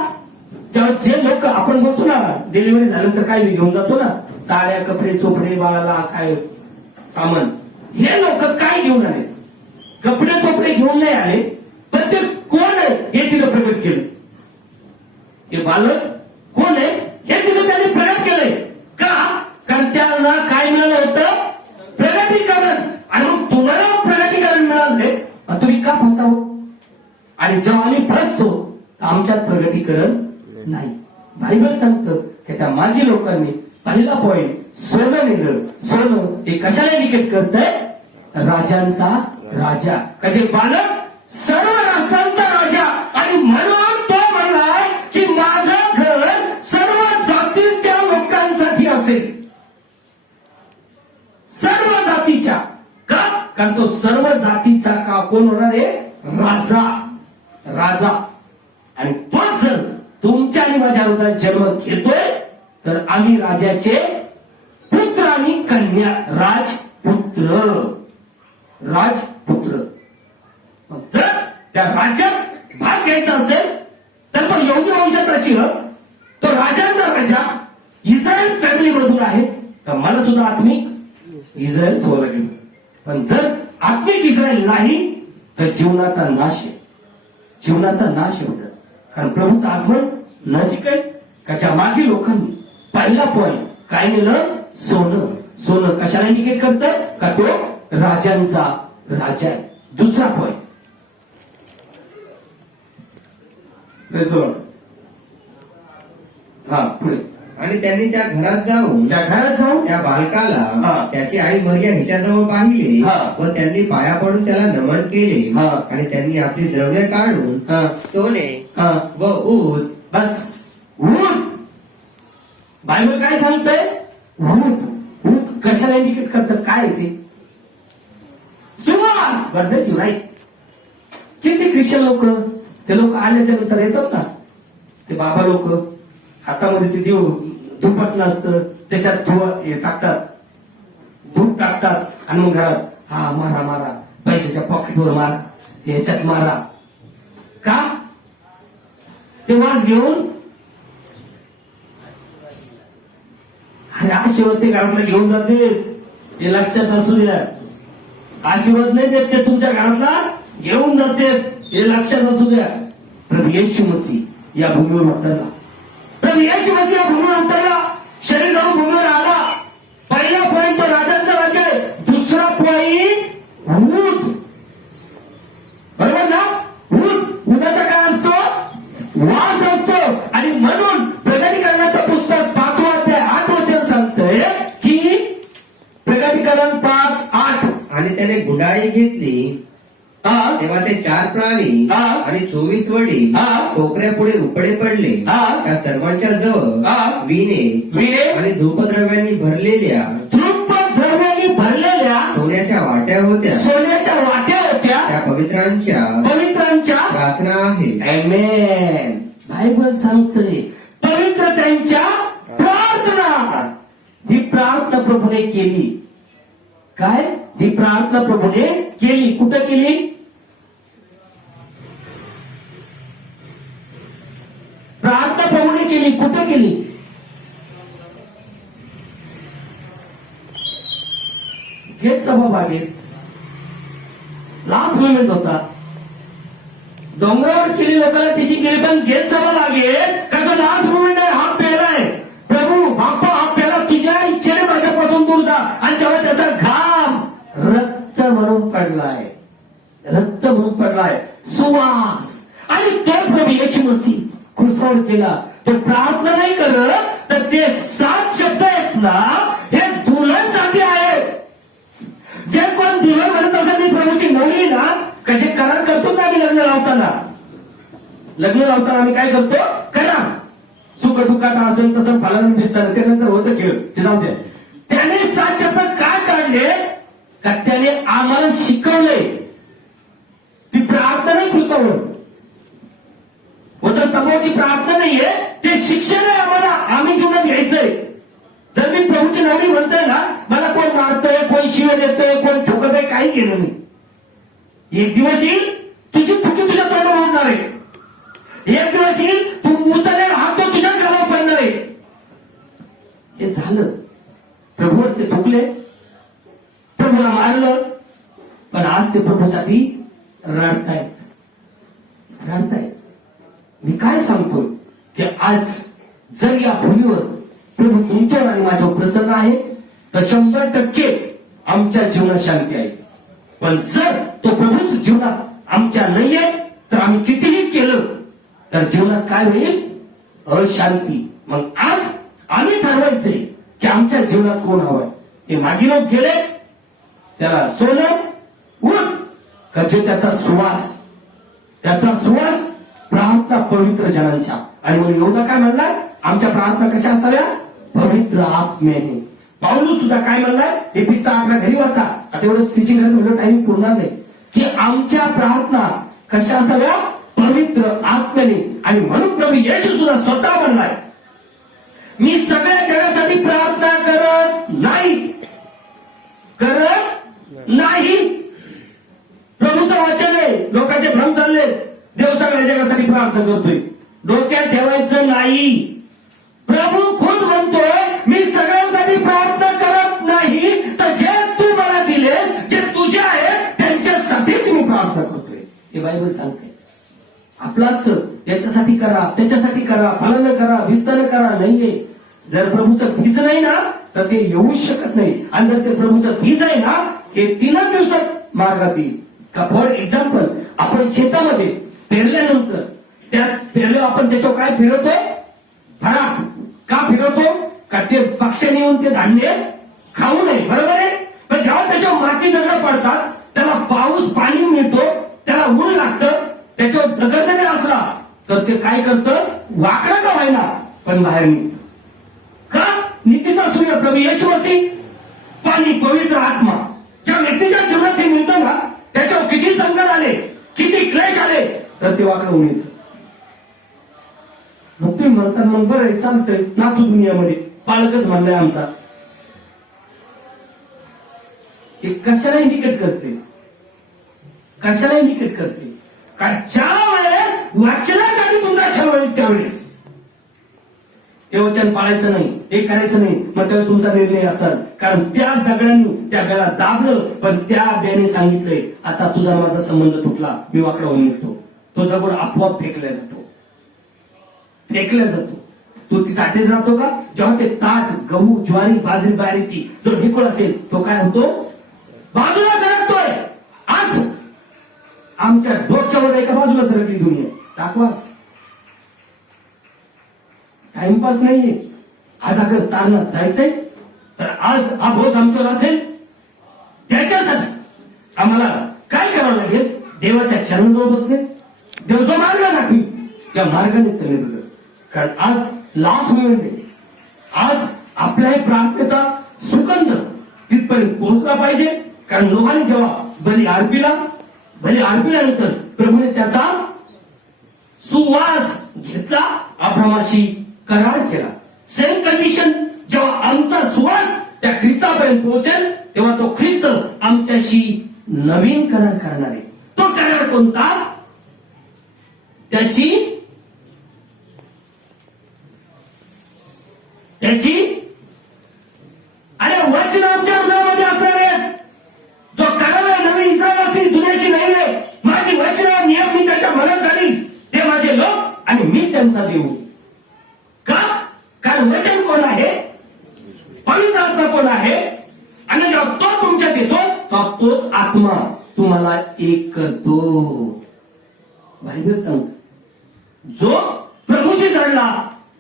तेव्हा जे लोक आपण बोलतो ना डिलिव्हरी झाल्यानंतर काय घेऊन जातो ना साड्या कपडे चोपडे बाळाला काय सामान, हे लोक काय घेऊन आले? कपडे चोपडे घेऊन नाही आले, पण ते कोण आहे हे तिथं प्रकट केलं. ते बालक कोण आहे हे तिथं त्यांनी प्रकट केलंय. का? कारण त्याला काय मिळालं होतं? प्रगतीकरण. आणि मग तुम्हाला प्रगतीकरण मिळालंय, मग तुम्ही का फसावं? आणि जेव्हा आम्ही फसतो तर आमच्यात प्रगतीकरण नाही. बायबल सांगतं की त्या मागे लोकांनी पहिला पॉइंट सोनं नेलं. सोनं हे कशाला इंडिकेट करतंय? राजांचा राजा. कसे बालक सर्व राष्ट्रांचा राजा. आणि म्हणून तो म्हणलाय की माझं घर सर्व जातीच्या लोकांसाठी असेल. सर्व जातीच्या. का? कारण तो सर्व जातीचा का कोण होणार आहे? राजा. राजा. आणि तोच जर तुमच्या आणि माझ्या हृदयात जन्म घेतोय तर आम्ही राजाचे पुत्र आणि कन्या. राजपुत्र. राजपुत्र. मग जर त्या राज्यात भाग घ्यायचा असेल तर तो यहूदी वंशाचा शिव, तो राजांचा राजा इस्रायल फॅमिली मधून आहे, तर मला सुद्धा आत्मिक इस्रायल व्हावं लागेल. पण जर आत्मिक इस्रायल नाही तर जीवनाचा नाश आहे. जीवनाचा नाश होतं. कारण प्रभूचं आगमन नजीक आहे. त्याच्या मागे लोकांनी पहिला पॉइंट काय नेलं? सोनं. सोनं कशाला इंडिकेट करतं? का तो राजांचा राजा आहे. दुसरा पॉइंट हा पुढे. आणि त्यांनी त्या घरात जाऊन त्या घरात जाऊन त्या बालकाला हा. त्याची आई मरिया हिच्याजवळ पाहिले हा. व त्यांनी पाया पडून त्याला नमन केले. हा. आणि त्यांनी आपली द्रव्य काढून हा. सोने हा. व ऊत बस. ऊत. बायबल काय सांगतंय? ऊत. ऊत कशाला इंडिकेट करतं? काय ते? सुवास. बरं राईट. किती ख्रिश्चन लोक, ते लोक आल्याच्या नंतर येतात ना, ते बाबा लोक हातामध्ये ते देव धूपट नसतं त्याच्यात टाकतात, धूप टाकतात आणि मग घरात हा मारा मारा, पैशाच्या पॉकेटवर मारा, याच्यात मारा. का? ते वास घेऊन अरे आशीर्वाद ते घरातला घेऊन जाते, हे लक्षात असू द्या. आशीर्वाद नाही देत, ते तुमच्या घरातला घेऊन जाते, हे लक्षात असू द्या. प्रभू येशू मसीह या भूमीवर उतरला. प्रभू येशू मसीह या भूमीवर उतरला, शरीर घालून भूमीवर आला. पहिला पॉइंट तो राजांचा राजा आहे. दुसरा पॉइंट ऊत. बरोबर ना? ऊत. ऊताचा काय असतो? वास असतो. आणि म्हणून प्रगतीकरणाचं पुस्तक 5 अध्याय 8 वचन सांगतंय की प्रगतीकरण 5:8. आणि त्याने गुंडाळी घेतली हा. तेव्हा ते 4 प्राणी हा. आणि 24 वडील हा. टोकऱ्यापुढे उपडे पडले. हा. त्या सर्वांच्या जवळ हा. विणे आणि धूपद्रव्यांनी भरलेल्या द्रव्यांनी भरलेल्या सोन्याच्या वाट्या होत्या. सोन्याच्या वाट्या होत्या. त्या पवित्रांच्या पवित्रांच्या प्रार्थना आहेत. आमेन. बायबल सांगतंय पवित्र त्यांच्या प्रार्थना. ही प्रार्थना प्रभूने केली. काय? ही प्रार्थना प्रभूने केली. कुठं केली? प्रार्थना प्रभूने केली. कुठं केली? गेट सभा बागेत. लास्ट मुमेंट होता. डोंगरावर केली, लोकांना टीचिंग केली, पण गेट सभा बागेत त्याचा लास्ट मुमेंट आहे. हा पेलाय. प्रभू बाप्पा हा पेला तुझ्या इच्छेने माझ्यापासून दूर जा. आणि तेव्हा त्याचा घाम रक्त म्हणून पडलाय. रक्त म्हणून पडलाय. सुवास. आणि तो प्रभू येशू मसीह क्रुसावर केला. तो प्रार्थना नाही करत, तर ते 7 शब्द आहेत ना, हे दुल्हन जाती आहेत. जे कोण दुल्हन म्हणत असेल मी प्रभूची नवरी ना, कसे करार करतो ना आम्ही लग्न लावताना. लग्न लावताना आम्ही काय करतो? करार. सुख दुःखात असेल तसं फलानं दिसताना ते नंतर होतं खेळ, ते जाऊ द्या. त्याने 7 शब्द काय काढले? का त्याने आम्हाला शिकवलंय. ती प्रार्थना नाही खुशावर होतं, स्तंभावरची प्रार्थना नाहीये, ते शिक्षण आहे आम्हाला. आम्ही जीवनात घ्यायचंय. जर मी प्रभूची नवरी म्हणतोय ना, मला कोण मारतोय, कोण शिव देतोय, कोण ठोकत आहे, काही घेणं नाही. एक दिवस येईल तुझी थुकी तुझ्या तोंडावर होणार आहे. एक दिवस येईल तू उचललेला हात तो तुझ्याच गावात पडणार आहे. हे झालं. प्रभूवर ते थुकले, प्रभूला मारलं, पण आज ते प्रभूसाठी रडतायत. मी काय सांगतोय की आज जर या भूमीवर प्रभू तुमच्यावर आणि माझ्यावर प्रसन्न आहे तर 100% आमच्या जीवनात शांती आहे. पण जर तो प्रभूच जीवनात आमच्या नाहीये तर आम्ही कितीही केलं तर जीवनात काय होईल? अशांती. मग आज आम्ही ठरवायचंय की आमच्या जीवनात कोण हवंय. ते मागे लोक गेले, त्याला सोनं उठ का जे त्याचा सुवास प्रार्थना पवित्र जनांच्या. आणि मग एवढा काय म्हणलाय? आमच्या प्रार्थना कशा असाव्या? पवित्र आत्म्याने. पाऊलus सुद्धा काय म्हणलाय? एफिसा 11 घरी वाचा. आता एवढं स्टिचिंग करायचं म्हणलं टाइम पुरणार नाही. की आमच्या प्रार्थना कशा असाव्या? पवित्र आत्म्याने. आणि म्हणून प्रभू येशू सुद्धा स्वतः म्हणलाय, मी सगळ्या जगासाठी प्रार्थना करत नाही. प्रभूचं वचन आहे. लोकांचे भ्रम चालले, देव सगळ्या जगासाठी प्रार्थना करतोय. डोक्यात ठेवायचं नाही. प्रभू खुद म्हणतोय, मी सगळ्यांसाठी प्रार्थना करत नाही, तर जे तू मला दिलेस, जे तुझे आहेत त्यांच्यासाठीच मी प्रार्थना करतोय. हे बायबल सांगते. आपलं असतं याच्यासाठी करा, त्याच्यासाठी करा, फलानं करा, विस्तानं करा. नाहीये. जर प्रभूचं बीज नाही ना तर ते येऊच शकत नाही. आणि जर ते प्रभूचं बीज आहे ना, हे 3 दिवसात मार्गात येईल. का फॉर एक्झाम्पल, आपण शेतामध्ये पेरल्यानंतर त्यात पेरलं, आपण त्याच्यावर काय फिरवतो? फराक. का फिरवतो? का ते पक्ष्याने येऊन ते धान्य खाऊ नये. बरोबर आहे. पण जेव्हा त्याच्यावर माती दगड पडतात, त्याला पाऊस पाणी मिळतो, त्याला ऊन लागतं, त्याच्यावर दगड जरी असला तर ते काय करतं? वाकडं का व्हायना पण बाहेर निघतं. का? नीतीचा सूर्य प्रभू येशू मसीह, पाणी पवित्र आत्मा. ज्या व्यक्तीच्या जीवनात हे मिळतं ना, त्याच्यावर किती संकट आले, किती क्लेश आले, तर ते वाकडं होऊन येतं. मग तुम्ही म्हणता, मग बरं आहे, चालतंय, नाचू दुनियामध्ये. पालकच म्हणलाय आमचा. हे कशाला इंडिकेट करते? का ज्या वेळेस वाचनासाठी तुमचा छळ होईल त्यावेळेस हे वचन पाळायचं नाही, हे करायचं नाही. मग त्यावेळेस तुमचा निर्णय असेल. कारण त्या दगडांनी त्या गळा दाबलं, पण त्या ब्याने सांगितलंय, आता तुझा माझा संबंध तुटला, मी वाकडा होऊन निघतो. तो दगड आपोआप फेकला जातो. तो ती ताटे जातो का? जेव्हा ते ताट गहू ज्वारी बाजरी बाहेर येते, जो ढेकोळ असेल तो काय होतो? बाजूला सरकतोय. आज आमच्या डोक्यावर एका बाजूला सरकली दुनिया. टाकवाच. टाइमपास नाहीये. आज अगर तारणात जायचंय तर आज हा बोध आमच्यावर असेल. त्याच्यासाठी आम्हाला काय करावं लागेल? देवाच्या चरणाजवळ बसणे, देव जो मार्ग दाखवी त्या मार्गाने चले बघ. कारण आज लास्ट मोमेंट आहे. आज आपल्या प्रार्थनेचा सुगंध तिथपर्यंत पोहोचला पाहिजे. कारण लोकांनी जेव्हा बली अर्पिल्यानंतर प्रभूने त्याचा सुवास घेतला, अब्रामाशी करार केला. सेम कंडिशन जेव्हा आमचा सुवास त्या ख्रिस्तापर्यंत पोहोचेल तेव्हा तो ख्रिस्त आमच्याशी नवीन करार करणार आहे. तो करार कोणता? त्याची अरे वचन आमच्या हृदयामध्ये असणार आहे. जो करार आहे नवीन इस्रायल असेल, दुनियाची नाही रे. माझी वचन नियम मी त्याच्या मनात घालीन, ते माझे लोक आणि मी त्यांचा देव. का? कारण वचन कोण आहे? पवित्र आत्मा कोण आहे? आणि जेव्हा तो तुमच्यात येतो तेव्हा तोच आत्मा तुम्हाला एक करतो. बायबल सांग, जो प्रभूशी जोडला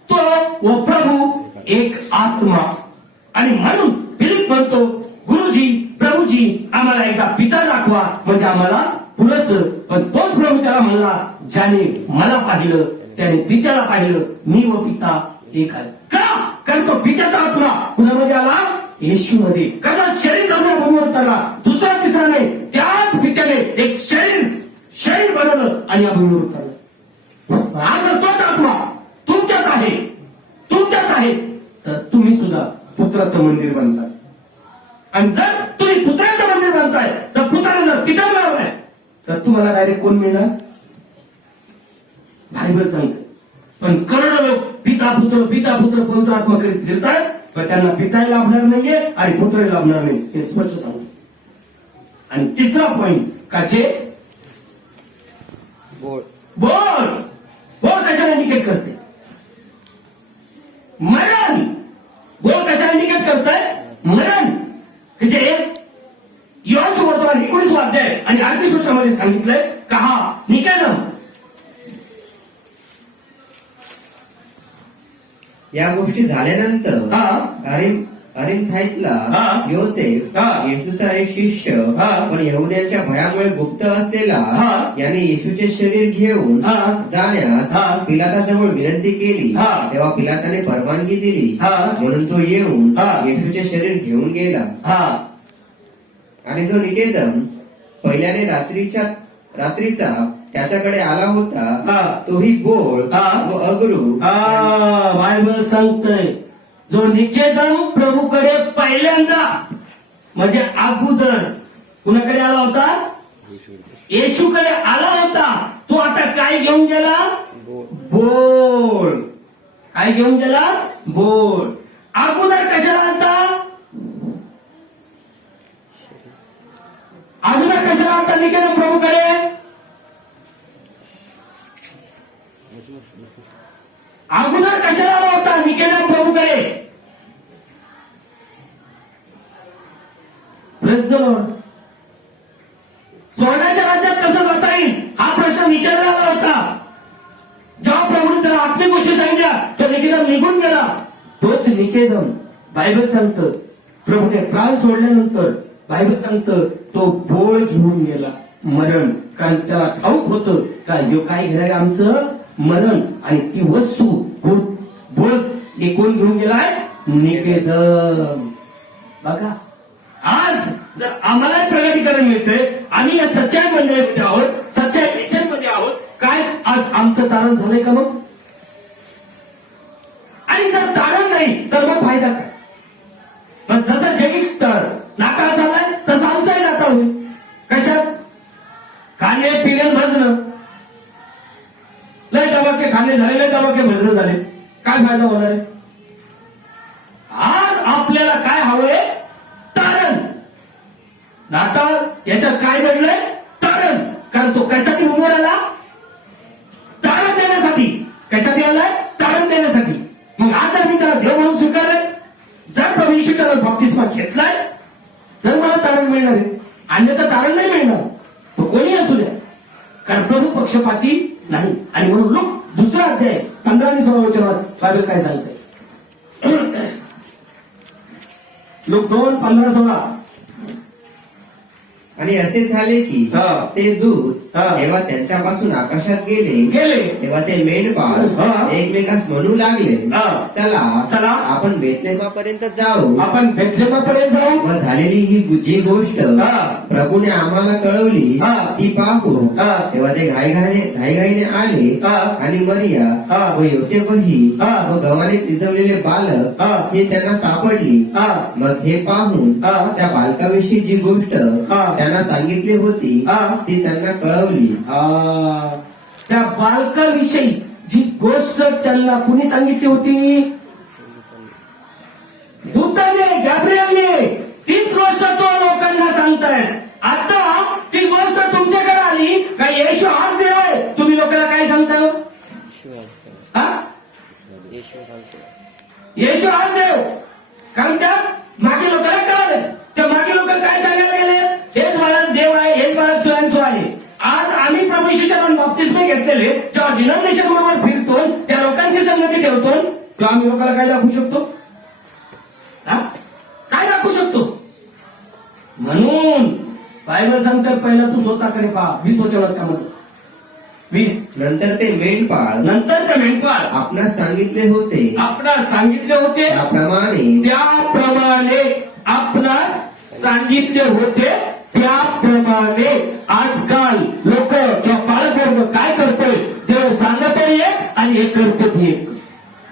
तो व प्रभू एक आत्मा. आणि म्हणून फिलिप म्हणतो, गुरुजी प्रभूजी आम्हाला एकदा पिता दाखवा म्हणजे आम्हाला पुरस. पण तोच प्रभू त्याला म्हणला, ज्याने मला पाहिलं त्याने पित्याला पाहिलं. मी व पिता एक आहे. का? कारण तो पित्याचा आत्मा कुणामध्ये आला? येशूमध्ये. कसा शरीर भूमीवर उतरला, दुसरा तिसरा नाही, त्याच पित्याने एक शरीर बनवलं आणि या भूमीवर उतरलं. आज तोच आत्मा तुमच्यात आहे तर तुम्ही सुद्धा पुत्राचं मंदिर बनताय. आणि जर तुम्ही पुत्राचं मंदिर बनताय तर पुत्राला जर पिता मिळालाय तर तुम्हाला डायरेक्ट कोण मिळणार? बायबल सांगते. पण करोडो लोक पिता पुत्र पवित्र आत्मा करीत फिरतात, पण त्यांना पिताही लाभणार नाहीये आणि पुत्रही लाभणार नाही, हे स्पष्ट सांगतो. आणि तिसरा पॉइंट काचे बोल बोल कशाला निकेट करते? मरण. बोल कशाला निकेट करताय? मरण. जे योहान सुवर्तमान 19 अध्याय आणि 38 वचनामध्ये सांगितलंय का हा निकेतम या गोष्टी झाल्यानंतर हा. अरिमथाईतला हा. योसेफ हा. येशूचा एक शिष्य हा. पण यहुद्यांच्या भयामुळे गुप्त असलेला हा. याने येशूचे शरीर घेऊन हा. जाण्यास हा. पिलाताजवळ विनंती केली. हा. तेव्हा पिलाताने परवानगी दिली. हा. म्हणून तो येऊन हा. येशूचे शरीर घेऊन गेला. हा आणि जो निकेतम पहिल्याने रात्रीचा त्याच्याकडे आला होता हा. तोही बोळ हा. व अगरू बायबल सांगतय जो निकेतम प्रभूकडे पहिल्यांदा म्हणजे अगोदर कुणाकडे आला होता? येशूकडे आला होता. तो आता काय घेऊन गेला? बोळ. काय घेऊन गेला? बोळ. अगोदर कशाला आलता? अगोदर कशाला आलता निकेतम प्रभूकडे? अगोदर कशाला आला होता निकेतम प्रभूकडे? Praise the lord. स्वर्गाच्या राज्यात कसं जाता येईल हा प्रश्न विचारला आला होता. जेव्हा प्रभूने त्याला आत्मिक गोष्टी सांगितल्या तो निकेतम निघून गेला. तोच निकेतम बायबल सांगतं प्रभूने प्राण सोडल्यानंतर बायबल सांगतं तो बोळ घेऊन गेला. मरण. कारण त्याला ठाऊक होतं का ह्यो काय घेणार आहे आमचं? मरण. आणि ती वस्तू बोळ हे कोण घेऊन गेलाय? निकेतम. बघा आज जर आम्हाला प्रगतीकरण मिळतंय, आम्ही या सच्चाई मंडळीमध्ये आहोत, सच्चाई मिशनमध्ये आहोत, काय आज आमचं तारण झालंय का मग? आणि जर तारण नाही तर मग फायदा काय? मग जसं जैविक तर नाताळ चाललाय तसं आमचाही नाताळ होईल. कशात? खाणे पिणे भजणं. लय दबाके खाणे झाले, लय दबाके भजणं झाले, काय फायदा होणार आहे? आज आपल्याला काय हवंय? तारण. नाताळ याच्यात काय घडलंय? तारण. कारण तो कशासाठी उभा राहिला? तारण देण्यासाठी. कशासाठी आलाय? तारण देण्यासाठी. मग आज जर मी त्याला देव म्हणून स्वीकारलंय, जर प्रभू येशूचा बप्तिस्मा घेतलाय तर मला तारण मिळणार आहे, अन्यथा तारण नाही मिळणार. तो कोणी असू द्या, कारण प्रभू पक्षपाती नाही. आणि म्हणून लोक 2 अध्याय 15 आणि 16 वचन वाच. बायबल काय सांगते? लोक 2:15-16. आणि असे झाले की हा. ते दूत हा. जेव्हा त्यांच्यापासून आकाशात गेले तेव्हा ते मेंढपाळ हा. एकमेकास म्हणू लागले, हा. चला आपण बेतलेहमापर्यंत जाऊ. आपण बेथलेहमापर्यंत जाऊ. व झालेली ही जी गोष्ट हा. प्रभूने आम्हाला कळवली हा. ती पाहू. हा. तेव्हा ते घाईघाईने आले. हा. आणि मरिया हा. व योसेफही हा. व गव्हाने तिजवलेले बालक हा. हे त्यांना सापडली. हा. मग हे पाहून हा. त्या बालकाविषयी जी गोष्ट हा. त्यांना सांगितली होती हा. ती त्यांना कळवली. त्या बालकाविषयी जी गोष्ट त्यांना कुणी सांगितली होती? दूताने, गॅब्रिएलने. तीच गोष्ट तो लोकांना सांगतायत. आता ती गोष्ट तुमच्याकडे आली का येशू हाच देव आहे, तुम्ही लोकांना काय सांगता? हा? येशू हाच देव. कारण त्या मागे लोकांना कळालं. त्या मागे लोक काय सांगायला गेले? हेच मला देव आहे, हेच मला स्वयंसो आहे. आज आम्ही प्रभू येशूच्या बप्तिस्मे घेतलेले जेव्हा डिनॉमिनेशन बरोबर फिरतो, त्या लोकांची संगती ठेवतो, तेव्हा आम्ही लोकांना काय दाखवू शकतो? काय दाखवू शकतो? म्हणून बायबल सांगतात पहिला तू स्वतःकडे पहा. 20 वचनात का म्हणतो? 20. नंतर ते मेंढपाळ नंतर ते मेंढपाळ आपणास सांगितले होते आपणास सांगितले होते त्याप्रमाणे आपणास सांगितले होते त्याप्रमाणे आजकाल लोक किंवा पालकवर्ग काय करतोय? देव सांगतोय एक आणि हे करतोय एक.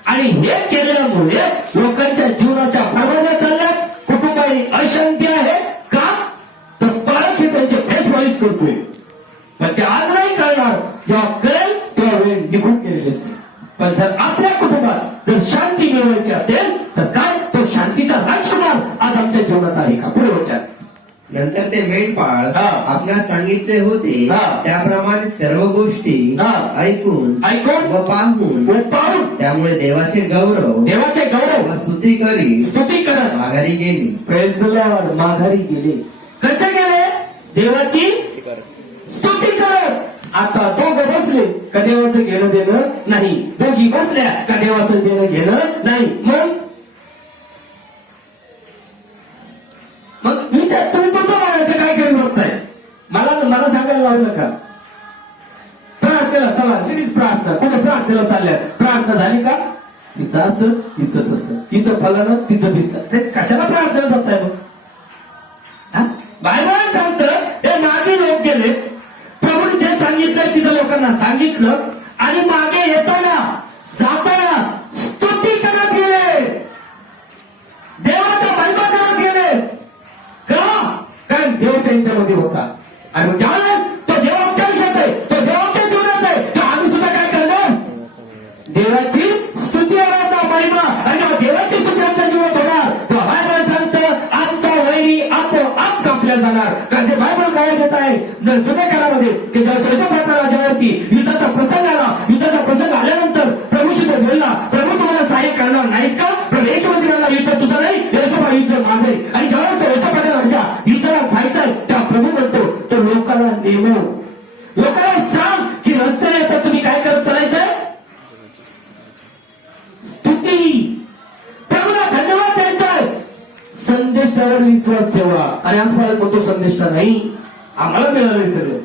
आणि हे केल्यामुळे लोकांच्या जीवनाच्या परवान्या चालल्यात. कुटुंबाने अशांती आहे का? तर पालक हे त्यांचे फेस करतोय. पण ते आज नाही कळणार. जेव्हा कळेल तेव्हा वेळ निघून असेल तर काय तो शांतीचा राजकुमार आज आमच्या जीवनात आहे का? पुढे वचन. नंतर ते मेंढपाळ हा. आपणास सांगितले होते हा. त्याप्रमाणे सर्व गोष्टी हा. ऐकून ऐकून व पाहून व पाहून त्यामुळे देवाचे गौरव देवाचे गौरव व स्तुती करी स्तुती करत माघारी गेली. प्रेज द लॉर्ड माघारी गेले. कसे गेले? देवाची स्तुती करत. आता दोघं बसले का देवाचं घेणं देणं नाही, दोघी बसल्या का देवाचं देणं घेणं नाही. मग विचार तुम्ही तुमचं म्हणायचं काय करत बसताय? मला सांगायला लावू नका. प्रार्थनेला चला, तिथेच प्रार्थना. कुठे प्रार्थनेला चालल्या? प्रार्थना झाली का? तिचं असं तिचं तसं, तिचं फलानं तिचं भिसतं. ते कशाला प्रार्थनेला जाताय मग? बायबल सांगतं हे मागे लोक गेले, प्रभूने जे सांगितलं तिथं लोकांना सांगितलं आणि मागे येताना जाताना स्तुती करत गेले, देवाचा महिमा करत गेले. का? कारण देव त्यांच्यामध्ये होता. आणि मग ज्यावेळेस तो देवाच्या आयुष्यात आहे, तो देवाच्या जीवनात आहे, तर आम्ही सुद्धा काय करणार? देवाची स्तुती आराधना महिमा आणि देवाची स्तुती आमच्या जीवनात होणार. तो बायबल सांगतं आमचा वैरी आपोआप कापल्या जाणार. कारण जे बायबल काय देत आहे जुन्या काळामध्ये की जेव्हा राजावरती युद्धाचा प्रसंग आला, युद्धाचा प्रसंग आल्यानंतर प्रभूशी तो बोलला, प्रभू तुम्हाला सहाय्य करणार नाहीस का? प्रभू येशूला युद्ध तुझं नाही, येशोबा युद्ध माझं आहे. आणि ज्यावेळेस तो येशोबाच्या युद्धाला जायचंय तेव्हा प्रभू म्हणतो तो लोकांना नेमो, लोकांना सांग की रस्त्याने येतात तुम्ही काय करत चालायचंय? स्तुती. प्रभूला धन्यवाद द्यायचा आहे. संदेशावर विश्वास ठेवा. आणि आज मला म्हणतो संदेशा नाही, आम्हाला मिळाले सगळं.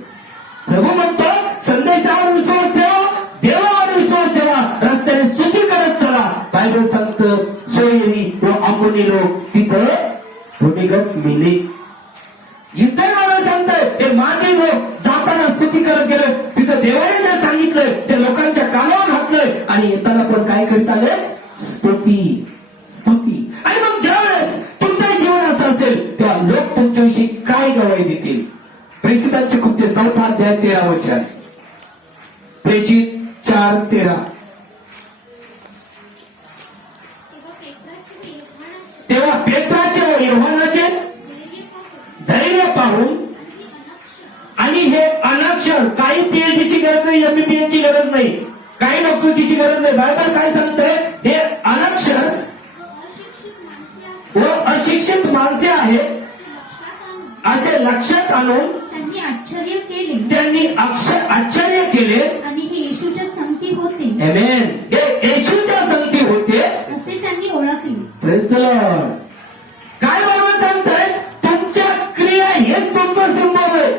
प्रभू म्हणतो संदेशावर विश्वास ठेवा, देवावर विश्वास ठेवा, रस्त्याने स्तुती करत चला. बायबल सांगतं सोयरी व आंबोनी लोक तिथं भूमिगत मिले. इतर मला सांगतंय हे मागे लोक जाताना स्तुती करत गेले, तिथं देवाने जे सांगितलंय ते लोकांच्या कानावर घातलंय आणि येताना पण काय करत आले? स्तुती स्तुती. आणि मग ज्यावेळेस तुमचं जीवन असं असेल तेव्हा लोक तुमच्याविषयी काय गवाही देतील? प्रेषितांचे कृत्य 4 अध्याय 13 वचन. प्रेषित 4:13. तेव्हा पेत्राचे व योहानाचे धैर्य पाहून आणि हे अनक्षर, काही पीएचडीची गरज नाही, एमबीबीएस ची गरज नाही, काही नोकरीची गरज नाही. बायबल काय सांगतंय? हे अनक्षर व अशिक्षित माणसे आहेत असे लक्षात आणून त्यांनी आश्चर्य केले आणि हे येशूच्या संगती होते आमेन. हे येशूच्या संगती होते असे त्यांनी ओळखले. Praise the Lord. काय बायबल सांगतंय? तुमच्या क्रिया हेच तुमचं सिंबल आहे,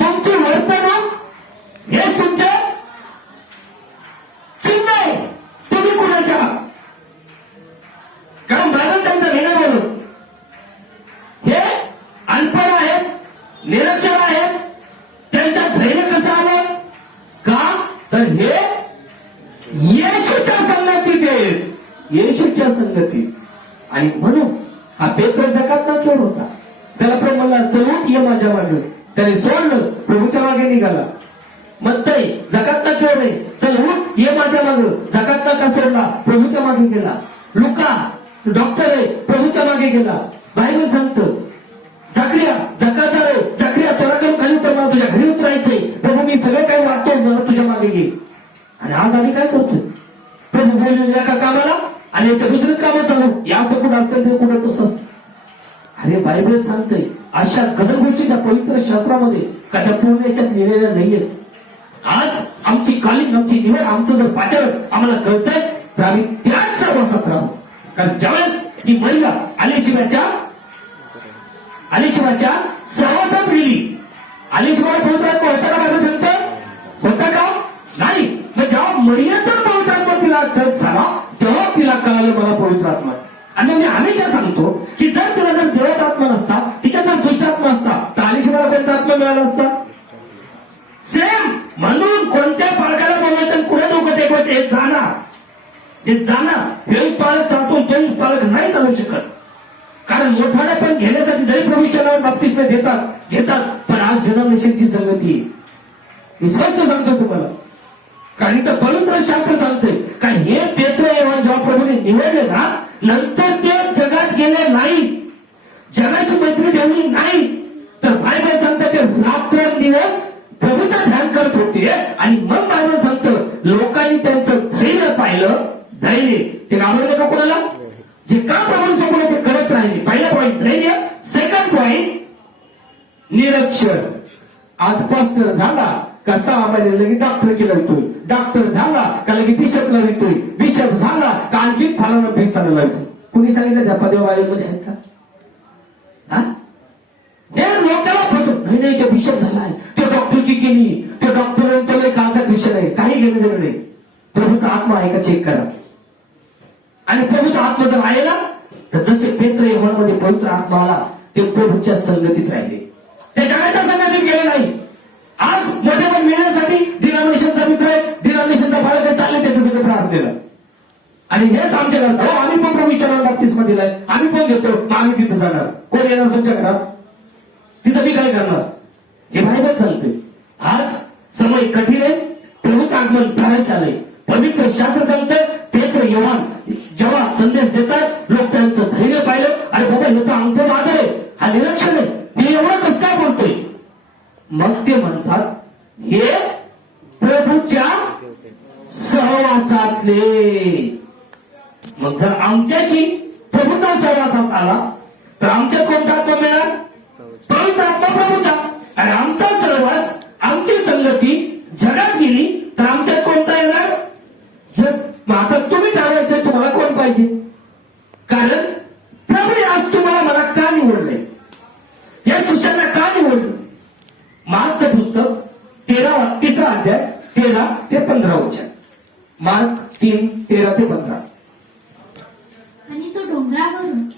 तुमची वर्तणूक हेच तुमचं चिन्ह आहे. तुम्ही कुणाच्या? कारण बायबल सांगतं नाही बोलून हे अनपढ आहेत, निरक्षर आहेत, त्यांच्या धैर्य कसं आलं? का? तर हे येशूच्या संगतीत आहेत, येशूच्या संगतीत. आणि म्हणून हा पेत्र जकात चोर होता. त्याला प्रभू म्हणला चल ये माझ्या मागे. त्याने सोडलं, प्रभूच्या मागे निघाला. मत्तई जकात चोर आहे, चल उठ ये माझ्या मागे. जकात का सोडला, प्रभूच्या मागे गेला. लुका डॉक्टर आहे, प्रभूच्या मागे गेला. बायबल सांगतं जकरिया जकातदार आहे, जकरिया तोराकडून खाली उतर, मला तुझ्या घरी उतरायचंय. प्रभू मी सगळं काही वाटतो, मला तुझ्या मागे घे. आणि आज आम्ही काय करतोय? प्रभू बोलून एका कामाला आणि याच्या दुसरेच कामं चालू, या असं कुठं असतं ते कुठं तसं असतं. अरे बायबल सांगतंय अशा गदर गोष्टी त्या पवित्र शास्त्रामध्ये का त्या पूर्ण याच्यात लिहिलेल्या नाहीयेत. आज आमची कालीन, आमची निवड, आमचं जर पाचारण आम्हाला कळतंय तर आम्ही त्याच सर्वासात राहू. कारण ज्यावेळेस ही महिला अलिशिवाच्या सहवासात गेली, अलिशिवाला पवित्रात्मा होता का? बायबल सांगतं होता का? नाही. मग जेव्हा महिन्यातच पवित्रात्मा तिला टच झाला तेव्हा तिला कळालं मला पवित्रात्मा. आणि मी हमेशा सांगतो की जर तिला जर देवाचा आत्मा नसता, तिच्यात जर दुष्टात्मा असता तर अलिशिवाला कोणता आत्मा मिळाला असता? सेम. म्हणून कोणत्या पालकाला बोलायचं आणि कुठे डोकं टेकवायचं हे जाणार, जे जाणार. हे पालक चालतो तोही पालक नाही चालू शकत. कारण मोठाने पण घेण्यासाठी जरी प्रभूच्या बाप्तिस्मे घेतात, पण आज डिनॉमिनेशनची संगती. मी स्पष्ट सांगतो तुम्हाला, कारण इथं पवित्र शास्त्र सांगते का हे पेत्र एवढं जेव्हा प्रभूने निवडले ना, नंतर ते जगात गेले नाही, जगाची मैत्री ठेवली नाही, तर बायबल सांगतं ते रात्रंदिवस प्रभूचं ध्यान करत होते. आणि मग बायबल सांगतं लोकांनी त्यांचं धैर्य पाहिलं. धैर्य ते घाबरले का कोणाला? जे का प्रभूंसमोर ते करत राहिले. पहिला पॉईंट धैर्य. सेकंड पॉईंट निरीक्षण. आज पास्टर झाला का 6 महिने लगे डॉक्टर केला येतोय, डॉक्टर झाला का लगे बिशपला येतोय, बिशप झाला का आणखी फालाना फेसताना लागतो. कुणी सांगितलं त्या पदव्या बायबलमध्ये आहेत का? हा? हे लोकांना फसवून नाही नाही ते बिशप झालाय, ते डॉक्टरकी केली, ते डॉक्टर त्याला कालचा विषय नाही, काही घेणं देणं नाही. प्रभूचा आत्मा आहे का चेक करा. आणि प्रभूचा आत्मा जर आलेला तर जसे पेत्र योहानमध्ये पवित्र आत्मा आला ते प्रभूच्या संगतीत राहिले, ते जगाच्या संगतीत गेले नाही. आज मध्ये पण मिळण्यासाठी डिनॉमिनेशनचा मित्र आहे, डिनॉमिनेशनचा बाळक आहे, चालले त्याच्या सगळं प्रार्थनेला. आणि हेच आमच्या घरात हो आम्ही पण प्रभू विचारायला बाप्तिस्मा दिलाय, आम्ही पण घेतो, मग आम्ही तिथं जाणार. कोण येणार तुमच्या घरात? तिथं मी काय करणार? हे बायबल चालते. आज समय कठीण आहे, प्रभूचं आगमन फारच आलंय. पवित्र शास्त्र सांगतं पेत्र योहान जेव्हा संदेश देतात लोक त्यांचं धैर्य पाहिलं. अरे बाबा हे तर आमचं आदर आहे, हा निरीक्षण आहे, मी एवढं कसं काय बोलतोय. मग ते म्हणतात हे प्रभूच्या सहवासातले. मग जर आमच्याशी प्रभूचा सहवासात आला तर आमच्यात कोणता आत्मा मिळणार? पवित्र आत्मा प्रभूचा. आणि आमचा सहवास, आमची संगती जगात गेली तर आमच्यात कोणता येणार? जग. मग आता तुम्ही ठरवायचंय तुम्हाला कोण पाहिजे. कारण प्रभूने आज तुम्हाला मला का निवडलंय, या शिष्यांना का निवडलं. मार्कचं पुस्तक 3 अध्याय 13 ते 15 वचन. मार्क 3 13 ते 15. आणि तो डोंगरावरून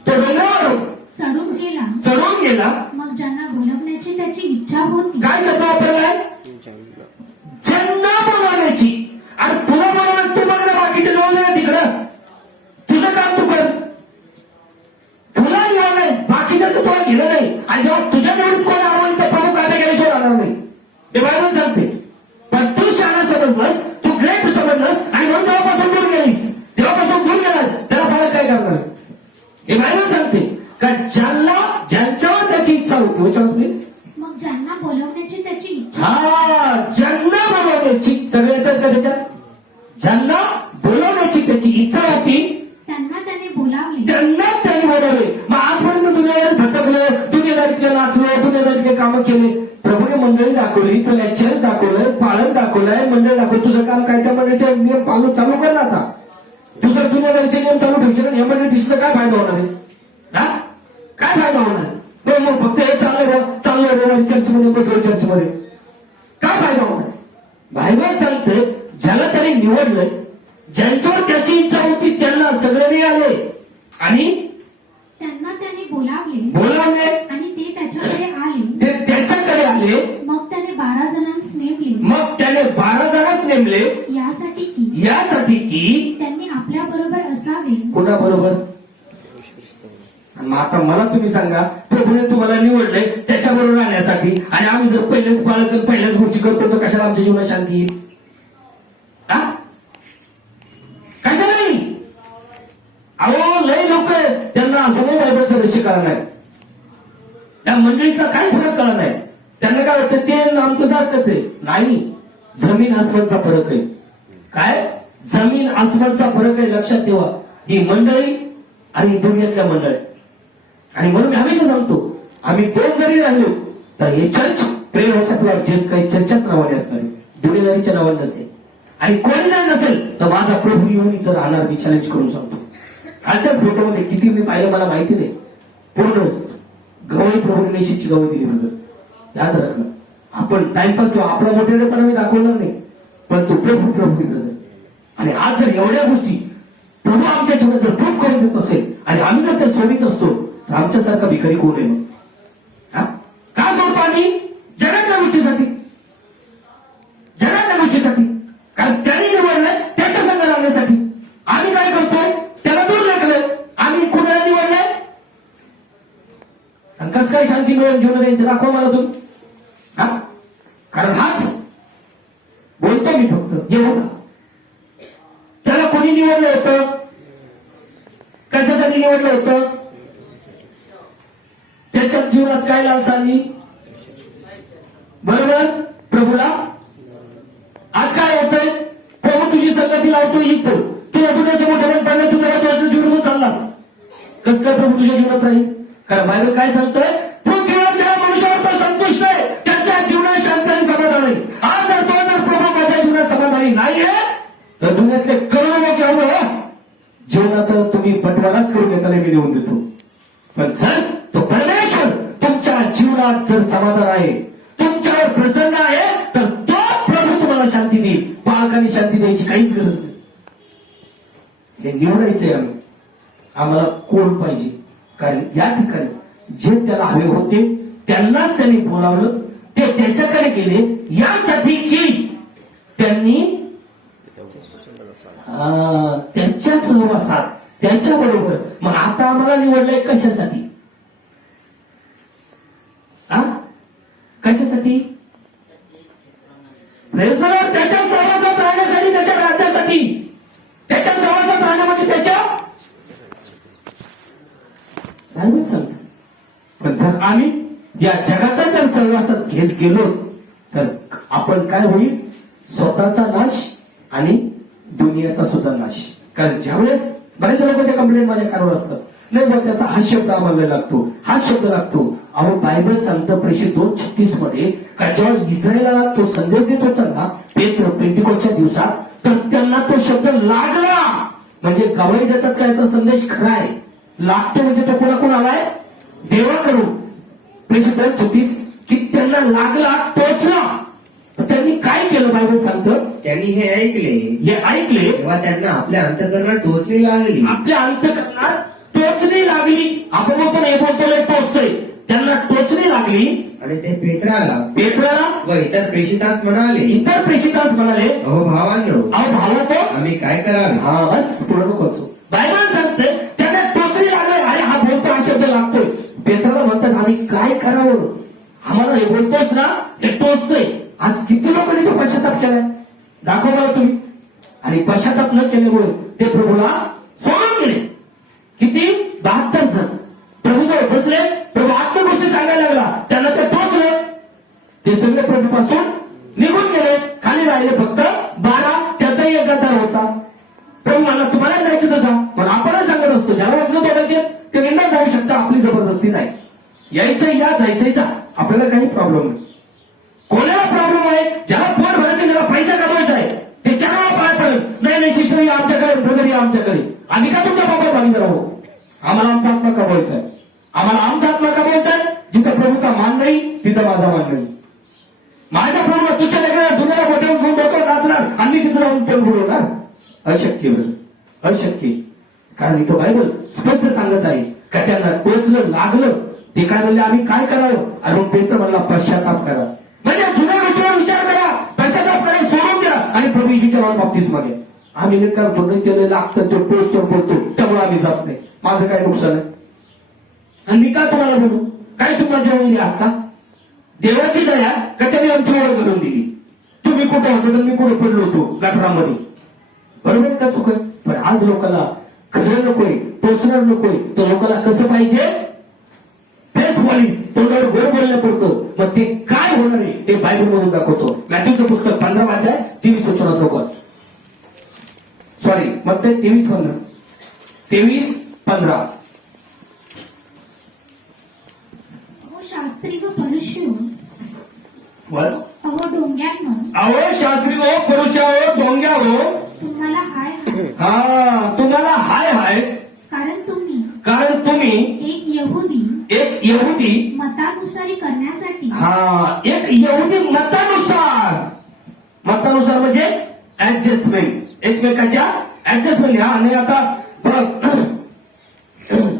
चढून गेला. मग ज्यांना बोलवण्याची त्याची इच्छा होती. काय शब्द वापरलाय? ज्यांना बोलवण्याची. आणि तुला बोलवणं तू बघ ना, बाकीचे जवळ नाही तिकडं, तुझं काम तू कर. तुला निवड नाही, बाकीच्याच तुला घेणं नाही. आणि जेव्हा तुझ्या निवडून कोण आला तर प्रमुख कार्य केल्याशिवाय राहणार नाही, ते बायबल सांगते. पण तू शहाणा समजलास, तू ग्रेट समजलास आणि म्हणून देवापासून दूर गेलीस, देवापासून दूर गेलास, त्याला फरक काय करणार? हे बायबल सांगते का ज्यांच्यावर त्याची इच्छा होती. विचार प्लीज. मग ज्यांना बोलवण्याची त्याची इच्छा हा, ज्यांना बोलवण्याची, सगळे येतात का त्याच्यात? ज्यांना बोलवण्याची त्याची इच्छा होती त्यांना त्याने बोलावले. त्यांना त्यांनी बोलवले. मग आजपर्यंत दुनियावर भटकलं, दुनियादारीतले नाचलो, दुनियादारीतले कामं केले. प्रभूने मंडळी दाखवली, तो लेक्चर दाखवलंय, पाळण दाखवलंय, मंडळ दाखवलं. तुझं काम काय? त्या मंडळीचे नियम चालू कर ना. आता तू जर दुनियादारीचे नियम चालू ठेवशील या मंडळीत तिथं काय फायदा होणार आहे? हा, काय फायदा होणार? मग फक्त हे चाललंय चर्चमध्ये बसलो, चर्चमध्ये काय फायदा होणार? बायबल सांगते ज्याला त्याने निवडलंय, ज्यांच्यावर त्याची इच्छा होती त्यांना सगळे आले आणि त्यांना त्याने बोलावले बोलावले आणि ते त्याच्याकडे आले. ते त्याच्याकडे आले. मग त्याने 12 जणांस नेमले. मग त्याने 12 जणांस नेमले यासाठी की त्यांनी आपल्या बरोबर असावे. कोणाबरोबर? मग आता मला तुम्ही सांगा, प्रभूने तुम्हाला निवडलंय त्याच्याबरोबर राहण्यासाठी, आणि आम्ही जर पहिलेच बाळक पहिल्याच गोष्टी करतो तर कशाला आमच्या जीवनात शांती येईल? कशाला नाही? अहो लय लोक आहेत त्यांना अजूनही बायबलचं रहस्य कळलं नाही, त्या मंडळीचा काहीच फरक कळला नाही. त्यांना काय वाटतं ते आमचं सारखंच आहे. नाही, जमीन आसमानचा फरक आहे. काय? जमीन आसमानचा फरक आहे. लक्षात ठेवा. ही मंडळी आणि दुनियातल्या मंडळी. आणि म्हणून मी हमेशा सांगतो, आम्ही 2 जरी राहिलो तर हे चर्च प्रेयर हाऊस आपला जेस काही चर्चच्याच नावाने असणार आहे, दुनियादारीच्या नावाने नसेल. आणि कोणी जर नसेल तर माझा प्रभू येऊन इथं राहणार, मी चॅलेंज करून सांगतो. कालच्याच फोटोमध्ये किती मी पाहिलं मला माहिती नाही, पूर्ण गवळी प्रभू मेशीची गवळी दिली बद्दल. याद राखलं, आपण टाइमपास किंवा आपला मोठेपणा मी दाखवणार नाही, पण तो प्रभू ब्रदर. आणि आज जर एवढ्या गोष्टी प्रभू आमच्या जीवनात जर प्रूफ करून देत असेल आणि आम्ही जर त्या सोडित असतो तर आमच्यासारखा भिकारी कोण आहे? मग का सोडतो आम्ही? जगातल्या गोष्टीसाठी, जगातल्या गोष्टीसाठी. कारण त्याने निवडलंय त्याच्या संघ राहण्यासाठी. आम्ही काय करतोय? त्याला दूर लेखलंय. आम्ही कुणाला निवडलंय? आणि कसं काय शांती मिळून जीवन द्यायचं दाखवा मला तुम्ही. कारण हाच बोलतो मी फक्त. येहुदा. त्याला कोणी निवडलं होतं? कशासाठी निवडलं होतं? त्याच्या जीवनात काय लालसा आली? बरोबर, प्रभूला. आज काय होतंय? प्रभू तुझी संगती लावतो इथं, तू अजूनच मोठ्याने पडलं, तू देवाच्या जीवनात चाललास. कसं काय प्रभू तुझ्या जीवनात राहील? कारण बायबल काय सांगतोय? पृथ्वीवरच्या मनुष्यावर तो संतुष्ट आहे, त्याच्या जीवनात शांती आणि समाधान आहे. आज जर प्रभू माझ्या जीवनात समाधानी नाहीये, तर दुनियातले करोडो लोक एवढं जीवनाचं तुम्ही बंटवाराच करून घेताना मी देऊन देतो. पण जर तो परमेश्वर तुमच्या जीवनात जर समाधान आहे, तुमच्यावर प्रसन्न आहे, तर तो प्रभू तुम्हाला शांती देईल. पालकांनी शांती द्यायची काहीच गरज नाही. हे निवडायचंय आम्हाला कोण पाहिजे. कारण या ठिकाणी जे त्याला हवे होते त्यांनाच त्यांनी बोलावलं, ते त्याच्याकडे गेले यासाठी की त्यांनी त्यांच्या सहवासात त्यांच्या बरोबर. मग आता आम्हाला निवडलंय कशासाठी? कशासाठी? त्याच्या सहवासात राहण्यासाठी, त्याच्या राज्यासाठी. त्याच्या सहवासात राहणं म्हणजे त्याच्या बायबल सांगतात. पण जर आम्ही या जगाचा जर सहवासात घेत गेलो तर आपण काय होईल? स्वतःचा नाश आणि दुनियाचा सुद्धा नाश. कारण ज्यावेळेस बऱ्याचशा लोकांच्या कंप्लेंट माझ्या कानावर असतात, नाही बघ त्याचा हा शब्द आम्हाला लागतो, हा शब्द लागतो. अहो बायबल सांगतं प्रेषित 2:36 मध्ये का जेव्हा इस्रायलाला तो संदेश देत होता ना पेत्र पेंटिकोस्टच्या दिवसात, तर त्यांना तो शब्द लागला. म्हणजे गवाही देतात का याचा संदेश खरा आहे? लागतो म्हणजे तो कोणाकडून आलाय? देवाकडून. प्रेषित 2:36 की त्यांना लागला, टोचला. त्यांनी काय केलं? बायबल सांगतं त्यांनी हे ऐकले तेव्हा त्यांना आपल्या अंतःकरणात टोचणी लागली. आपल्या अंतःकरणात टोचणी लागली. आपण बोलतो ना, हे बोलतोय टोचतोय. त्यांना टोचणी लागली आणि ते पेत्राला व इतर प्रेषितास म्हणाले, अहो भावांनो, तो आम्ही काय करावे? हा बस पुढे नकोच. बायबल सांगते त्यांना टोचणी लागले. अरे हा बोलतो, हा शब्द लागतोय. पेत्राला म्हणतात आम्ही काय करावं? आम्हाला हे बोलतोस ना, ते टोचतोय. आज किती लोकांनी तो पश्चाताप केलाय? दाखव मला तुम्ही. आणि पश्चाताप न केल्यामुळे ते प्रभूला सोडून गेले. किती? 72 जण प्रभूजवळ बसले. प्रभू आत्मगोष्टी सांगायला लागला, त्यांना ते टोचले. ते सगळे प्रभूपासून निघून गेले. खाली राहिले फक्त 12. त्यातही एक गद्दार होता. प्रभू मला तुम्हाला जायचं तर जा. पण आपणच सांगत असतो ज्याला वाचलं तोडायचे ते निंदा जाऊ शकता, आपली जबरदस्ती नाही. यायचं या, जायचंय जा, आपल्याला काही प्रॉब्लेम नाही. कोणाला प्रॉब्लेम आहे? ज्याला पोट भरायचं, ज्याला पैसा कमवायचा आहे, ते ज्याला पाय पडत नाही सिस्टर या आमच्याकडे, ब्रदर या आमच्याकडे. आम्ही का तुमच्या बाबा भागीदार आहोत? आम्हाला आमचा आत्मा कमवायचा आहे. आम्हाला आमचा आत्मा कमवायचा आहे. जिथं प्रभूचा मान नाही तिथं माझा मान नाही. माझ्या प्रभूला तुझ्या लेकराला दुनियाला मोठे घेऊन डोक्यावर नाचणार आणि मी तिथं जाऊन तेल बुडवणार? अशक्य ब्रदर, अशक्य. कारण इथं बायबल स्पष्ट सांगत आहे का त्यांना टोचलं, लागलं. ते काय म्हणले आम्ही काय करावं? आणि मग पेत्र म्हणला पश्चाताप करा. म्हणजे जुन्या गोष्टीवर विचार करा, पश्चाताप करा, सोडून द्या आणि प्रभू येशूच्या नावात बाप्तिस्मा घ्या. आम्ही हे करतो नाही, त्याला लागतं, तो टोचतो बोलतो, त्यामुळे आम्ही जात नाही. माझं काय नुकसान आहे? आणि मी का तुम्हाला बोलू? काय तुम्हाला जेवण आहात का? देवाची दया का त्यांनी आमची ओळख करून दिली. तुम्ही कुठं होतो तर मी कुठे पडलो होतो गटरामध्ये. बरोबर का? चुक आहे. पण आज लोकांना खरं नकोय, टोचणार नकोय. तो लोकांना कसं पाहिजे? फेस पॉलिस, तोंडावर गोड बोलण्यापुरतं. मग ते काय होणार आहे ते बायबल मधून दाखवतो. मॅथ्यूचं पुस्तक 15 अध्याय 23-24 लोक. सॉरी, मग ते 23-15. शास्त्री व परुषो, अहो डोंग्यानो, अहो शास्त्री हो, पुरुषा हो, डोंग्या हो, तुम्हाला हाय हाय. हा तुम्हाला हाय हाय. कारण तुम्ही एक यहुदी मतानुसारी करण्यासाठी, हा एक यहुदी मतानुसार म्हणजे ऍडजस्टमेंट, एकमेकाच्या ऍडजस्टमेंट. हा आणि आता बघ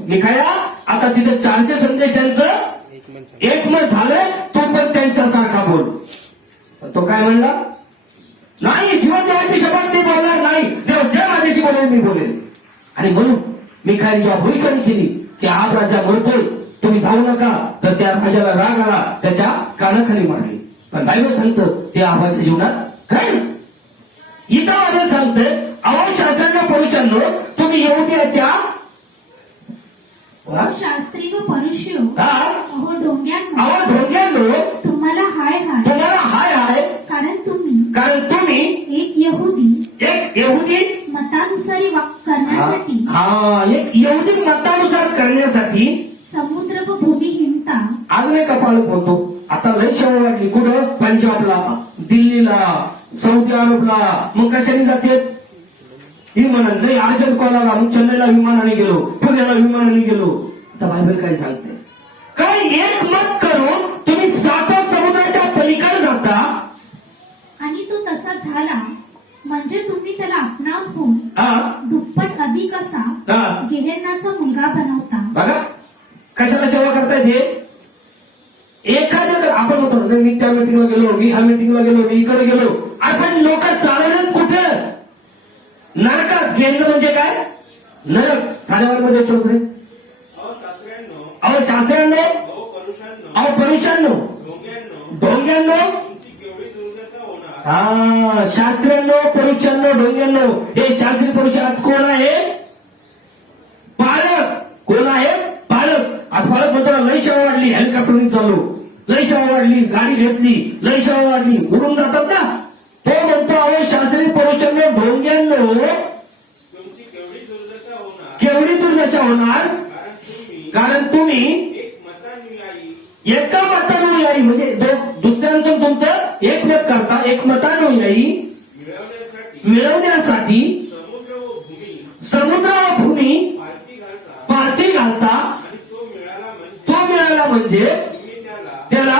निखाया, आता तिथे 400 संदेश त्यांचं एकमत झालंय. तो पण त्यांच्यासारखा बोल. तो काय म्हणला? नाही, जीवन देवाची शपथ मी बोलणार नाही. देव जे माझ्याशी बोलेल मी बोलेल. आणि म्हणून मिखाईल जेव्हा भविष्यवाणी केली की हा राजा मरतोय, तुम्ही जाऊ नका, तर त्या राजाला राग आला, त्याच्या कानाखाली मारले. पण बायबल सांगतं ते आबाच्या जीवनात काय इथं माझं सांगतंय, अहो शास्त्रांना पुरुषांनो, तुम्ही यहुद्याच्या ओ शास्त्री व परुष्यो, हा, अहो डोंग्यांनो, अहो ढोंग्यांनो, तुम्हाला हाय हाय, तुम्हाला हाय हाय, कारण तुम्ही एक यहुदी मतानुसारी करण्यासाठी हा एक यहुदी मतानुसार करण्यासाठी समुद्र व भूमी हिंडता. आज नाही का पाळत म्हणतो, आता लय शेवा वाढली. कुठं? पंजाबला, दिल्लीला, सौदी अरबला. मग कशाने जाते? विमानाने. नाही अर्जंट कॉल आला, मग चेन्नईला विमानाने गेलो, पुण्याला विमानाने गेलो. आता बायबल काय सांगते? काय एक मत करून तुम्ही 7 समुद्राच्या पलीकडे जाता. आणि तो तसा झाला म्हणजे तुम्ही त्याला आपणाहून हा, दुप्पट अधिक असा हा. गेहेन्नाचा मुलगा बनवता. बघा कशाला सेवा करतायत हे. एखाद्या आपण होतो, नाही मी त्या मीटिंगला गेलो, मी ह्या मीटिंगला गेलो, मी इकडे गेलो. आपण लोक चालवलं कुठं? नरकात. गेलं म्हणजे काय? नरक. साडेवारमध्ये चोपडे. अहो शास्त्रांनो, अहो परुषांनो, ढोंग्यांनो, हा शास्त्रांनो, परुषांनो, ढोंग्यांनो. हे शास्त्री पुरुष आज कोण आहे? पालक. कोण आहे? पालक. आज पालक म्हणतो लय सेवा वाढली, हेलिकॉप्टरनी चालू, लय सेवा वाढली, गाडी घेतली, लय सेवा वाढली, उडून जातात ना. तो म्हणतो अहो शास्त्री पुरुषांनो, ढोंग्यांनो, केवढी दुर्दशा होणार, कारण तुम्ही एका मतानुयायी म्हणजे दुसऱ्यांचं तुमचं एक मत करता, एक मतानुयायी मिळवण्यासाठी समुद्र व भूमी पारती घालता. तो मिळाला म्हणजे त्याला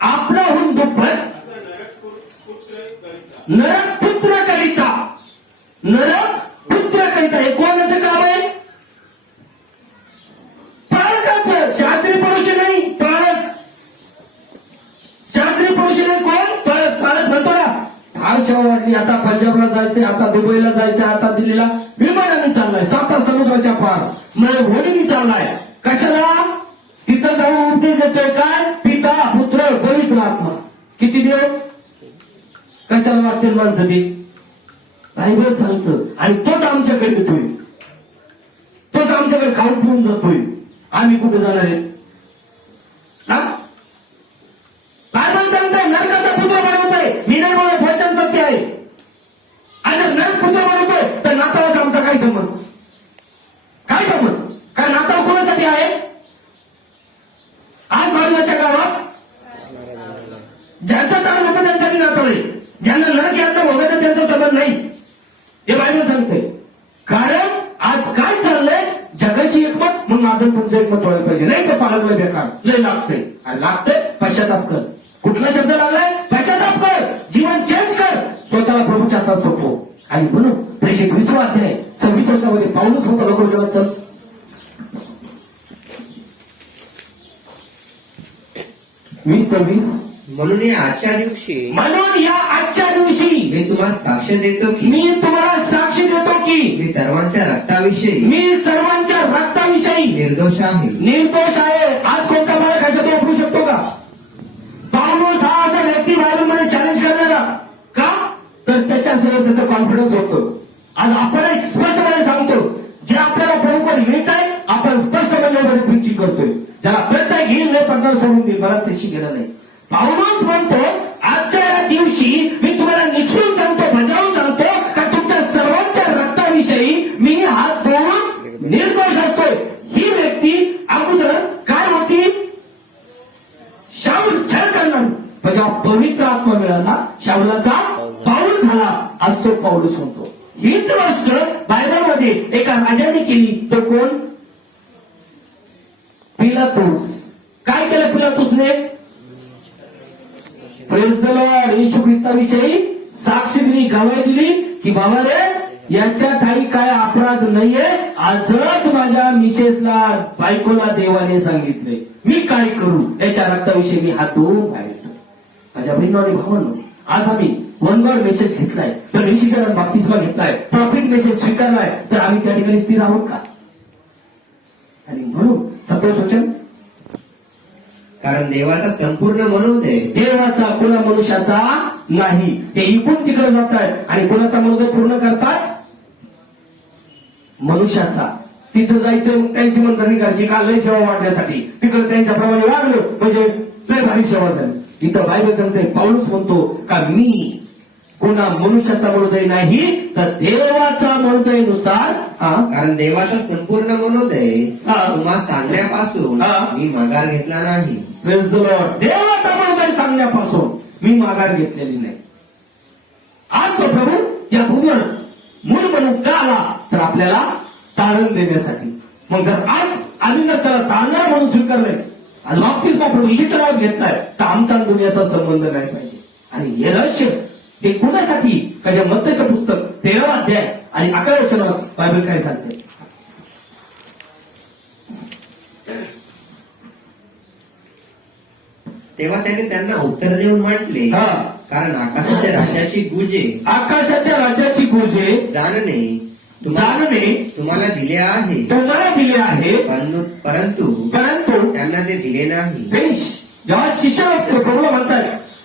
आपणाहून दुप्पट नरक पुत्र करिता. नरक पुत्र करिता. हे कोणाचं काम आहे? पालकाचं. शास्त्री पुरुष नाही, पालक. शास्त्री पुरुष नाही कोण? पालक. पालक म्हणतो ना फार सेवा वाटली, आता पंजाबला जायचंय, आता दुबईला जायचंय, आता दिल्लीला विमानाने चाललाय, 7 समुद्राच्या पार म्हणजे होडीने चाललाय. कशाला? तिथं जाऊन उपदेश देतोय काय? पिता, पुत्र, पवित्र आत्मा. किती देव? कशाला वाटतील माणसं ती? बायबल सांगतं. आणि तोच आमच्याकडे येतोय, तोच आमच्याकडे खाऊन पिऊन जातोय. आम्ही कुठे जाणार आहेत? बायबल सांगतोय नरकाचा पुत्र बनवतोय. मी नाही बोलत, वचन सत्य आहे. आणि जर नरक पुत्र बनवतोय तर नाताळाचा आमचा काय संबंध? काय संबंध? काय नाताळ कोणासाठी आहे? आज बाजूच्या गावात ज्यांचा ताण होता त्यांसाठी नाताळ आहे. ज्यांना नरक यांना भोगायचा त्यांचा संबंध नाही. हे बायबल सांगते. कारण आज काय चाललंय? जगाशी एकमत, मग माझं तुमचं एकमत व्हायला पाहिजे. नाही तर पालकला बेकार लय लागतंय. आणि लागतंय पश्चाताप कर. कुठला शब्द लागलाय? पश्चाताप कर. जीवन चेंज कर. स्वतःला प्रभूच्या हातात सोपव. आणि म्हणून प्रेषित 20 अध्याय 26 वर्षामध्ये पाऊलच होता लोक जगात. चल 20-26. म्हणून या आजच्या दिवशी म्हणून या आजच्या दिवशी मी तुम्हाला साक्ष देतो की मी तुम्हाला साक्षी देतो की मी सर्वांच्या रक्ताविषयी मी सर्वांच्या रक्ताविषयी निर्दोष आहे. निर्दोष आहे. आज कोणता मला कशात वापरू शकतो का? पाऊलोस हा असा व्यक्ती बायबलमध्ये चॅलेंज करणारा का? तर त्याच्यासमोर त्याचं कॉन्फिडन्स होतं. आज आपण स्पष्टपणे सांगतो, जे आपल्याला प्रभूकडे मिळत आहे आपण स्पष्टपणे प्रीचिंग करतोय. ज्याला प्रत्येक घेईल नाही पडणार सोडून देईल, मला त्याची गेलं नाही. पाऊलोस म्हणतो आजच्या या दिवशी मी तुम्हाला निक्षून सांगतो, बजावून सांगतो का तुमच्या सर्वांच्या रक्ताविषयी मी हात धुवून निर्दोष असतोय. ही व्यक्ती अगोदर काय होती? शाऊल छळ करणार. पण जेव्हा पवित्र आत्मा मिळाला, शाऊलाचा पाऊल झाला असतो पाऊलच म्हणतो. हीच गोष्ट बायबलमध्ये एका राजाने केली. तो कोण? पिलातुस. काय केलं पिलातुसने? Praise the lord. येशू ख्रिस्ताविषयी साक्ष दिली, गवाही दिली की बाबा रे याच्या काही काय अपराध नाहीये. आजच माझ्या मिसेसला, बायकोला देवाने सांगितले, मी काय करू? याच्या रक्ताविषयी मी हात धुवून बाहेर येतो. माझ्या बहिणी आणि भावांनो, आज आम्ही वन गॉड मेसेज घेतलाय, तर ऋषीकरण बाप्तिस्मा घेतलाय, प्रॉफिट मेसेज स्वीकारलाय, तर आम्ही त्या ठिकाणी स्थिर आहोत का? आणि म्हणून सत्वसूचन, कारण देवाचा संपूर्ण मनोदय देवाचा कुणा मनुष्याचा नाही. ते इकून तिकडे जात आहेत आणि कोणाचा मनोदय पूर्ण करतात? मनुष्याचा. तिथं जायचं मग त्यांची मंत्रणी करायची का लय सेवा वाढण्यासाठी, तिकडे त्यांच्याप्रमाणे वागलं म्हणजे लय भारी सेवा झाली. इथं बायबल सांगते, पाऊलच म्हणतो का मी कोणा मनुष्याचा मनोदय नाही तर देवाचा मनोदयनुसार. कारण देवाचा संपूर्ण मनोदय हा. तुम्हा सांगण्यापासून हा. मी माघार घेतला नाही. Praise the Lord. देवाचा मनोदय सांगण्यापासून मी माघार घेतलेली नाही. आज तो प्रभू या भूमीवर मूळ म्हणून का आला तर आपल्याला तारण देण्यासाठी. मग जर आज आम्ही जर त्याला तारणार म्हणून स्वीकारलंय, आज बाप्तिस्मा प्रभू येशूच्या नावात घेतलाय, तर आमचा आणि दुनियाचा संबंध नाही पाहिजे. आणि हे रहस्य ते कुणासाठी का ज्या मत्तेचं पुस्तक 13वा अध्याय आणि 11व्या वचनावर बायबल काय सांगते? तेव्हा त्याने त्यांना उत्तर देऊन म्हटले, हा. कारण आकाशाच्या राज्याची गुजे आकाशाच्या राज्याची गोजे जाणणे तुम्हाला दिले आहे, तुम्हाला दिले आहे, परंतु त्यांना ते दिले नाही. बेश जेव्हा शिष्य प्रभूला म्हणतात,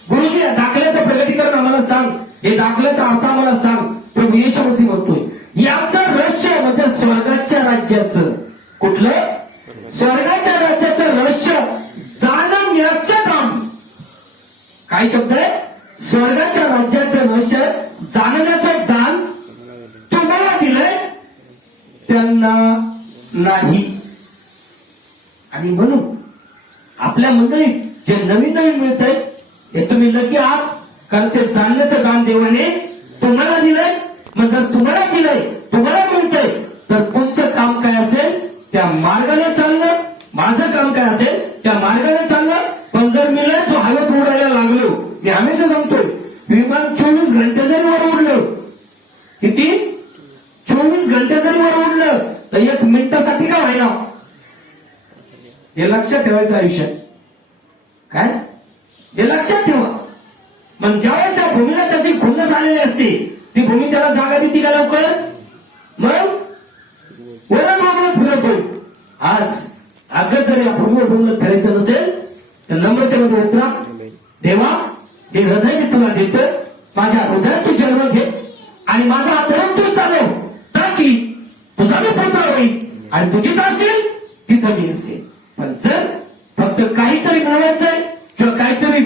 गुरुजी या दाखल्याचं प्रगतीकरण आम्हाला सांग, हे दाखल्याचा अर्थ आम्हाला सांग. प्रभू येशू मसीह म्हणतोय याचं रहस्य म्हणजे स्वर्गाच्या राज्याचं. कुठलं? स्वर्गाच्या राज्याचं रहस्य जाणण्याचं काम. काय शब्द आहे? स्वर्गाच्या राज्याचं रहस्य जाणण्याचं दान तुम्हाला दिलंय, त्यांना नाही. आणि म्हणून आपल्या मंडळीत जे नवीन नवीन मिळत आहे हे तुम्ही लकी आहात, कारण ते जाणण्याचं दान देवाने तुम्हाला दिलंय. मग जर तुम्हाला दिलंय, तुम्हाला मिळतंय, तर तुमचं काम काय असेल त्या मार्गाने चालणं, माझं काम काय असेल त्या मार्गाने चालणं. पण जर मी लय जो हवेत उडायला लागलो, मी हमेशा सांगतोय विमान 24 घंटे जरी वर उडलं, किती 24 घंटे जरी वर उडलं तर 1 मिनिटासाठी का व्हायना, हे लक्षात ठेवायचं आयुष्यात. काय हे लक्षात ठेवा. मग ज्यावेळेस त्या भूमीला त्याची खुन्नस आलेली असते, ती भूमी त्याला जागा देते का लवकर? मग वरण वागणं फिरतो. आज अगं जर या भूमीवर बोलणं फिरायचं नसेल तर नम्रतेमध्ये उतरा. देवा हे हृदय मी तुला देतो, माझ्या हृदयात तू जन्म घे आणि माझा हात धरून तू चालव, ताकी तुझा मी पुत्र होईल आणि तुझी असेल तिथं मी असेल. पण जर फक्त काहीतरी मिळवायचंय किंवा काहीतरी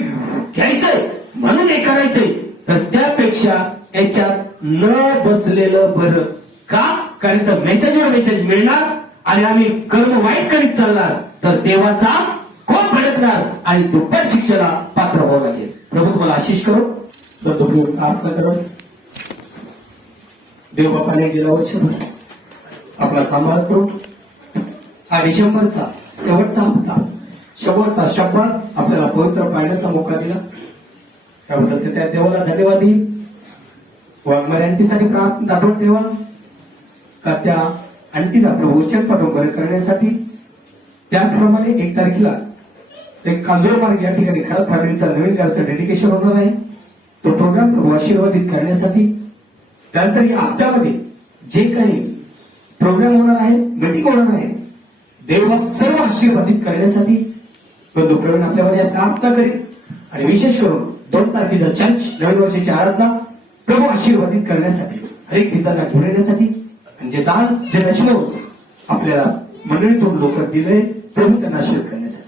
घ्यायचंय म्हणून हे करायचंय, तर त्यापेक्षा याच्यात न बसलेलं बरं. का? कारण तर मेसेजवर मेसेज मिळणार आणि आम्ही कर्म वाईट करीत चालणार तर देवाचा कोप भडकणार आणि दुप्पट शिक्षेला पात्र व्हावं लागेल. प्रभू तुम्हाला आशिष करो. तर तुम्ही प्रार्थना करो. देव बापाने गेल्या वर्षभर आपला सांभाळ करू. हा डिसेंबरचा शेवटचा हप्ता, शेवटचा शब्द आपल्याला पवित्र पाळण्याचा मोका दिला, त्याबद्दल त्या देवाला धन्यवाद देईल. वाघमारी आणखीसाठी प्रार्थना दाखवून ठेवा का त्या आणखीला प्रभू वचन पाठवून बरे करण्यासाठी. त्याचप्रमाणे 1 तारखेला एक कांजोर मार्ग या ठिकाणी खरं फॅमिलीचा नवीन घराचं डेडिकेशन होणार आहे. तो प्रोग्राम प्रभू आशीर्वादित करण्यासाठी. त्यानंतर या हप्त्यामध्ये जे काही प्रोग्राम होणार आहे, मीटिंग होणार आहे, देव सर्व आशीर्वादित करण्यासाठी बंधू प्रवीण आपल्यामध्ये प्रार्थना करेल. आणि विशेष करून 2 तारखेचा चर्च नवीन वर्षाची आराधना प्रभू आशीर्वादित करण्यासाठी, हरेक पिझाला घेऊन येण्यासाठी आणि जे दान जे दशमोस आपल्याला मंडळीतून लोक दिले प्रभू त्यांना आशीर्वाद करण्यासाठी.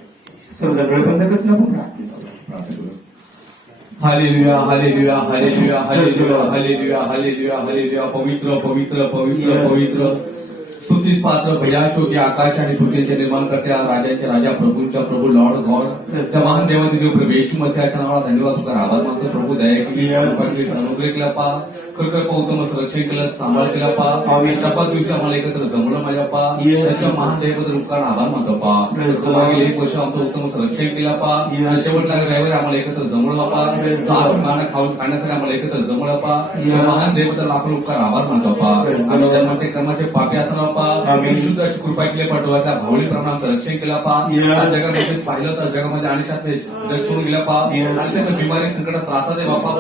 सर्व डोळे बंद करतील, आपण प्रार्थना करू. Hallelujah hallelujah hallelujah hallelujah hallelujah hallelujah hallelujah. पवित्र पवित्र पवित्र पवित्र स्तुतीस पात्र भयाशोग्य आकाश आणि पृथ्वीचे निर्माण करत्या राजाचे राजा प्रभूंच्या प्रभू लॉर्ड गॉड त्या महान देवाचे देव प्रभू येशू मसीहाच्या नावाला धन्यवाद तुझा आभार मानतो. प्रभू दया केली, अनुग्रह केला पा, कृपा उत्तम संरक्षण केलं, सांभाळ केला पा. शपथ दिवशी आम्हाला एकत्र जमवलं माझ्या पा. त्याच्या महान देवाबद्दल उपकार आभार मानतो पा. मागील 1 वर्ष आमचं उत्तम संरक्षण केला पा. शेवटला रविवारी आम्हाला एकत्र जमवलं पा. खाण्यासाठी आम्हाला एकत्र जमवलं पा. महान देवाबद्दल आपण उपकार आभार मानतो पा. आम्ही जन्माचे कर्माचे पापी असताना पा विशुद्ध अशी कृपा केली पा. डोळ्यातल्या भावली प्रमाणात रक्षण केला पा. जगामध्ये पाहिलं तर जगामध्ये आणि जग सोडून गेला पा. बिमारी संकटात त्रासात बापा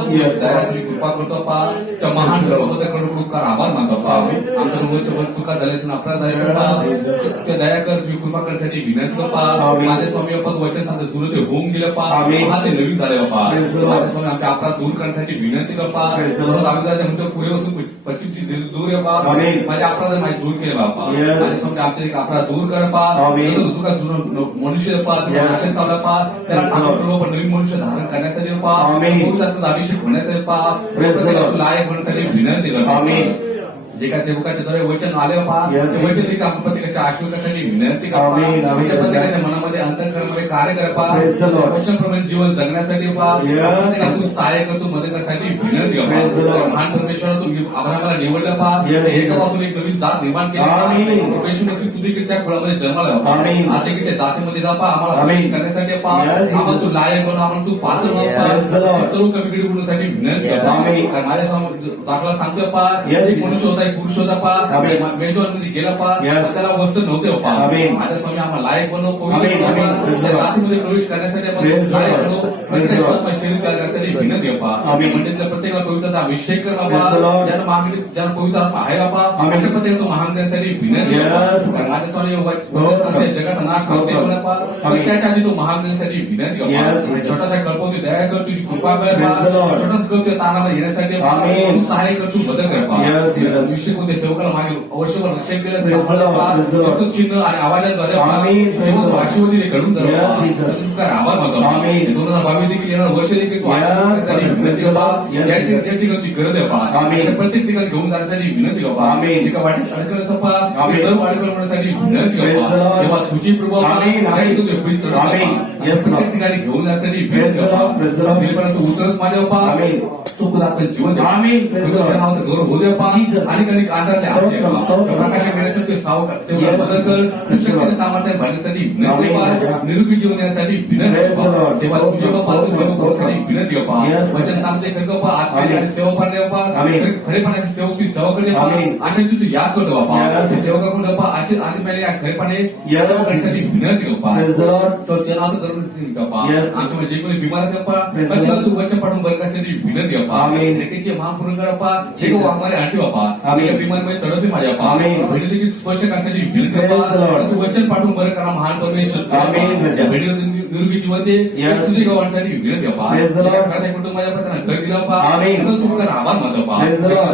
कृपा करतो पा. त्या महान सर्वपदाकडून उपकार आभार मानतो पा आमच्या नवच्या वर चुका झाल्यास अपराध झाले त्या दयाकर तुझी कृपा करण्यासाठी विनंती कर पा माझ्या स्वामी बाप्पा वचन सांगतो तुला ते होऊन गेलं पा हा ते नवीन झाले बापा माझ्या स्वामी आमच्या अपराध दूर करण्यासाठी विनंती कर पा आमच्या पुढे बसून पश्चिमची दूर आहे पा माझ्या अपराध माझे दूर केले बापा माझ्या स्वामी आमचे एक अपराध दूर कर पा तुका मनुष्य पा चालला पा त्याला सांगतो पण नवीन मनुष्य धारण करण्यासाठी पा अभिषेक होण्यासाठी पा लायक होण्यासाठी विनंती करतो जे काय सेवकाच्या द्वारे वचन आले पा वचन तिथे आपण प्रत्येकाच्या आशीर्वादासाठी विनंती करा प्रत्येकाच्या मनामध्ये अंतःकरणामध्ये कार्य करा पा वचनप्रमाणे जीवन जगण्यासाठी पा प्रत्येकातून सहाय्य करतो मदत करण्यासाठी विनंती करा महान परमेश्वर तू आम्हाला निवडलं पा एकापासून एक नवीन जात निर्माण केली परमेश्वर तू देखील त्या कुळामध्ये जन्माला आता देखील त्या जातीमध्ये जा पा आम्हाला प्रवेश करण्यासाठी पा आम्हाला तू लायक बनव आम्हाला तू पात्र बन सर्व कमी गुणासाठी विनंती करा माझ्या दाखला सांगतोय पा एक मनुष्य होता पुरुष होता पा मेजॉरमध्ये गेला पा त्याला वस्त्र नव्हते पा माझ्या स्वामी आम्हाला लायक बनव जातीमध्ये प्रवेश करण्यासाठी शरीर करण्यासाठी विनंती पा मंडळीतल्या प्रत्येकाला पवित्रता अभिषेक कर बाबा ज्यांना पवित्र आत्मा आहे बाबा अशा प्रत्येक तो महान करण्यासाठी विनंती माझ्या स्वामी जगाचा नाश करते पा त्याच्या आधी तो महान करण्यासाठी विनंती छोटासा कल्पवतो दया कर तुझी कृपा कर छोटासा करतो तानाला येण्यासाठी सहाय्य कर तू मदत कर पा कोणते सेवकाला मागे वर्षभर रक्षण केलं चिन्ह आणि आवाजाद्वारे आशीर्वादी घडून आभार मानतो 2022 देखील येणार वर्ष देखील तू ज्या ठिकाणी गरज आहे पहा प्रत्येक ठिकाणी घेऊन जाण्यासाठी विनंती बाबा एका वाटेत अडकलं पहा सर्व अडकल होण्यासाठी विनंती बाबा जेव्हा तुझी प्रभाव प्रत्येक ठिकाणी घेऊन जाण्यासाठी विनंती बाबा उतरत माझ्या बाबा तो खुद आपण जीवन नावाचा गौरव होऊ द्या पहा आणि प्रकाशासाठी सामर्थ्य भरण्यासाठी निरोगी जीवन यासाठी विनंती विनंती वचन सांगते सेवा खरेपणाची सेवक सेवा करते अशा तू याद करतो बाबा सेवकाकडून बाबा असे आधी पहिले खरेपणे विनंती तो त्या नावाचं करून आमच्या जे कोणी बिमार असेल तू वचन पाठवून बरं करण्यासाठी विनंती महापूर्ण करपा वामारे आणली बापा बिमारीमध्ये तडपी माझ्या बहिणी देखील स्पर्श करण्यासाठी तू वचन पाठवून बरं करा महान परमेश्वर निरोगी जीवन दे गावांसाठी विनंती बापा कुटुंबाच्या प्रत्येकाला घर दिला पा तू आभार मानतो पा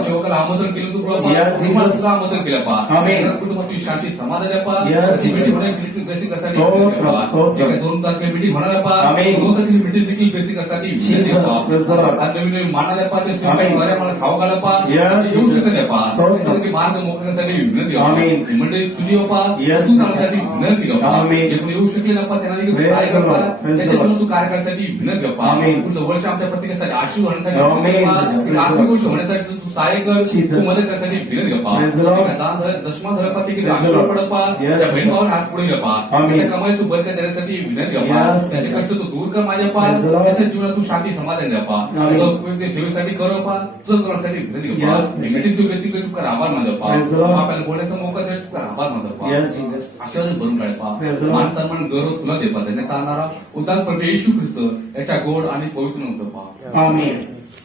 सेवकाला आमंत्रण केलं सुद्धा आमंत्रण केलं पा कुटुंबाची शांती समाधान द्या पा बेसिक अससाठी 2 तारखेला मीटिंग होणार पा 2 तारखेची मीटिंग देखील बेसिक अससाठी नवीन माना द्या पा ते सेवकाद्वारे मला खाऊ घाला पा येऊ शकत आहे पा मार्ग मोकळण्यासाठी विनंती म्हणजे तुझी बापा तू करण्यासाठी विनंती जे कोणी येऊ शकले ना त्यांना देखील सहाय्य कर त्याच्याकडून तू कार्य करण्यासाठी विनंती पुढचं वर्ष आमच्या प्रत्येकासाठी आशीर्वाद होण्यासाठी आर्थिक गोष्ट होण्यासाठी तू सहाय्य कर तू मदत करण्यासाठी विनंती दान दशमा झालं पा ते आशीर्वाद पडत पा त्या बहिणीवर हात पुढे घ्या पा त्या कमाई तू बरकत देण्यासाठी विनंती त्याचे कष्ट तू दूर कर माझ्या पा त्याच्या जीवनात तू शांती समाधान द्या पा सेवेसाठी करो पा तुझं करण्यासाठी विनंती मीटिंग तू बेसिक तू कर आभार मानतो पा आपल्याला बोलण्याचा मोका देत तू कर आभार मानतो पा आशीर्वाद भरून काढ पा मान सन्मान गौरव तुला दे पा त्यांना करणारा उद्धार प्रभू येशू ख्रिस्त याच्या गोड आणि पवित्र नव्हतं पा आमेन.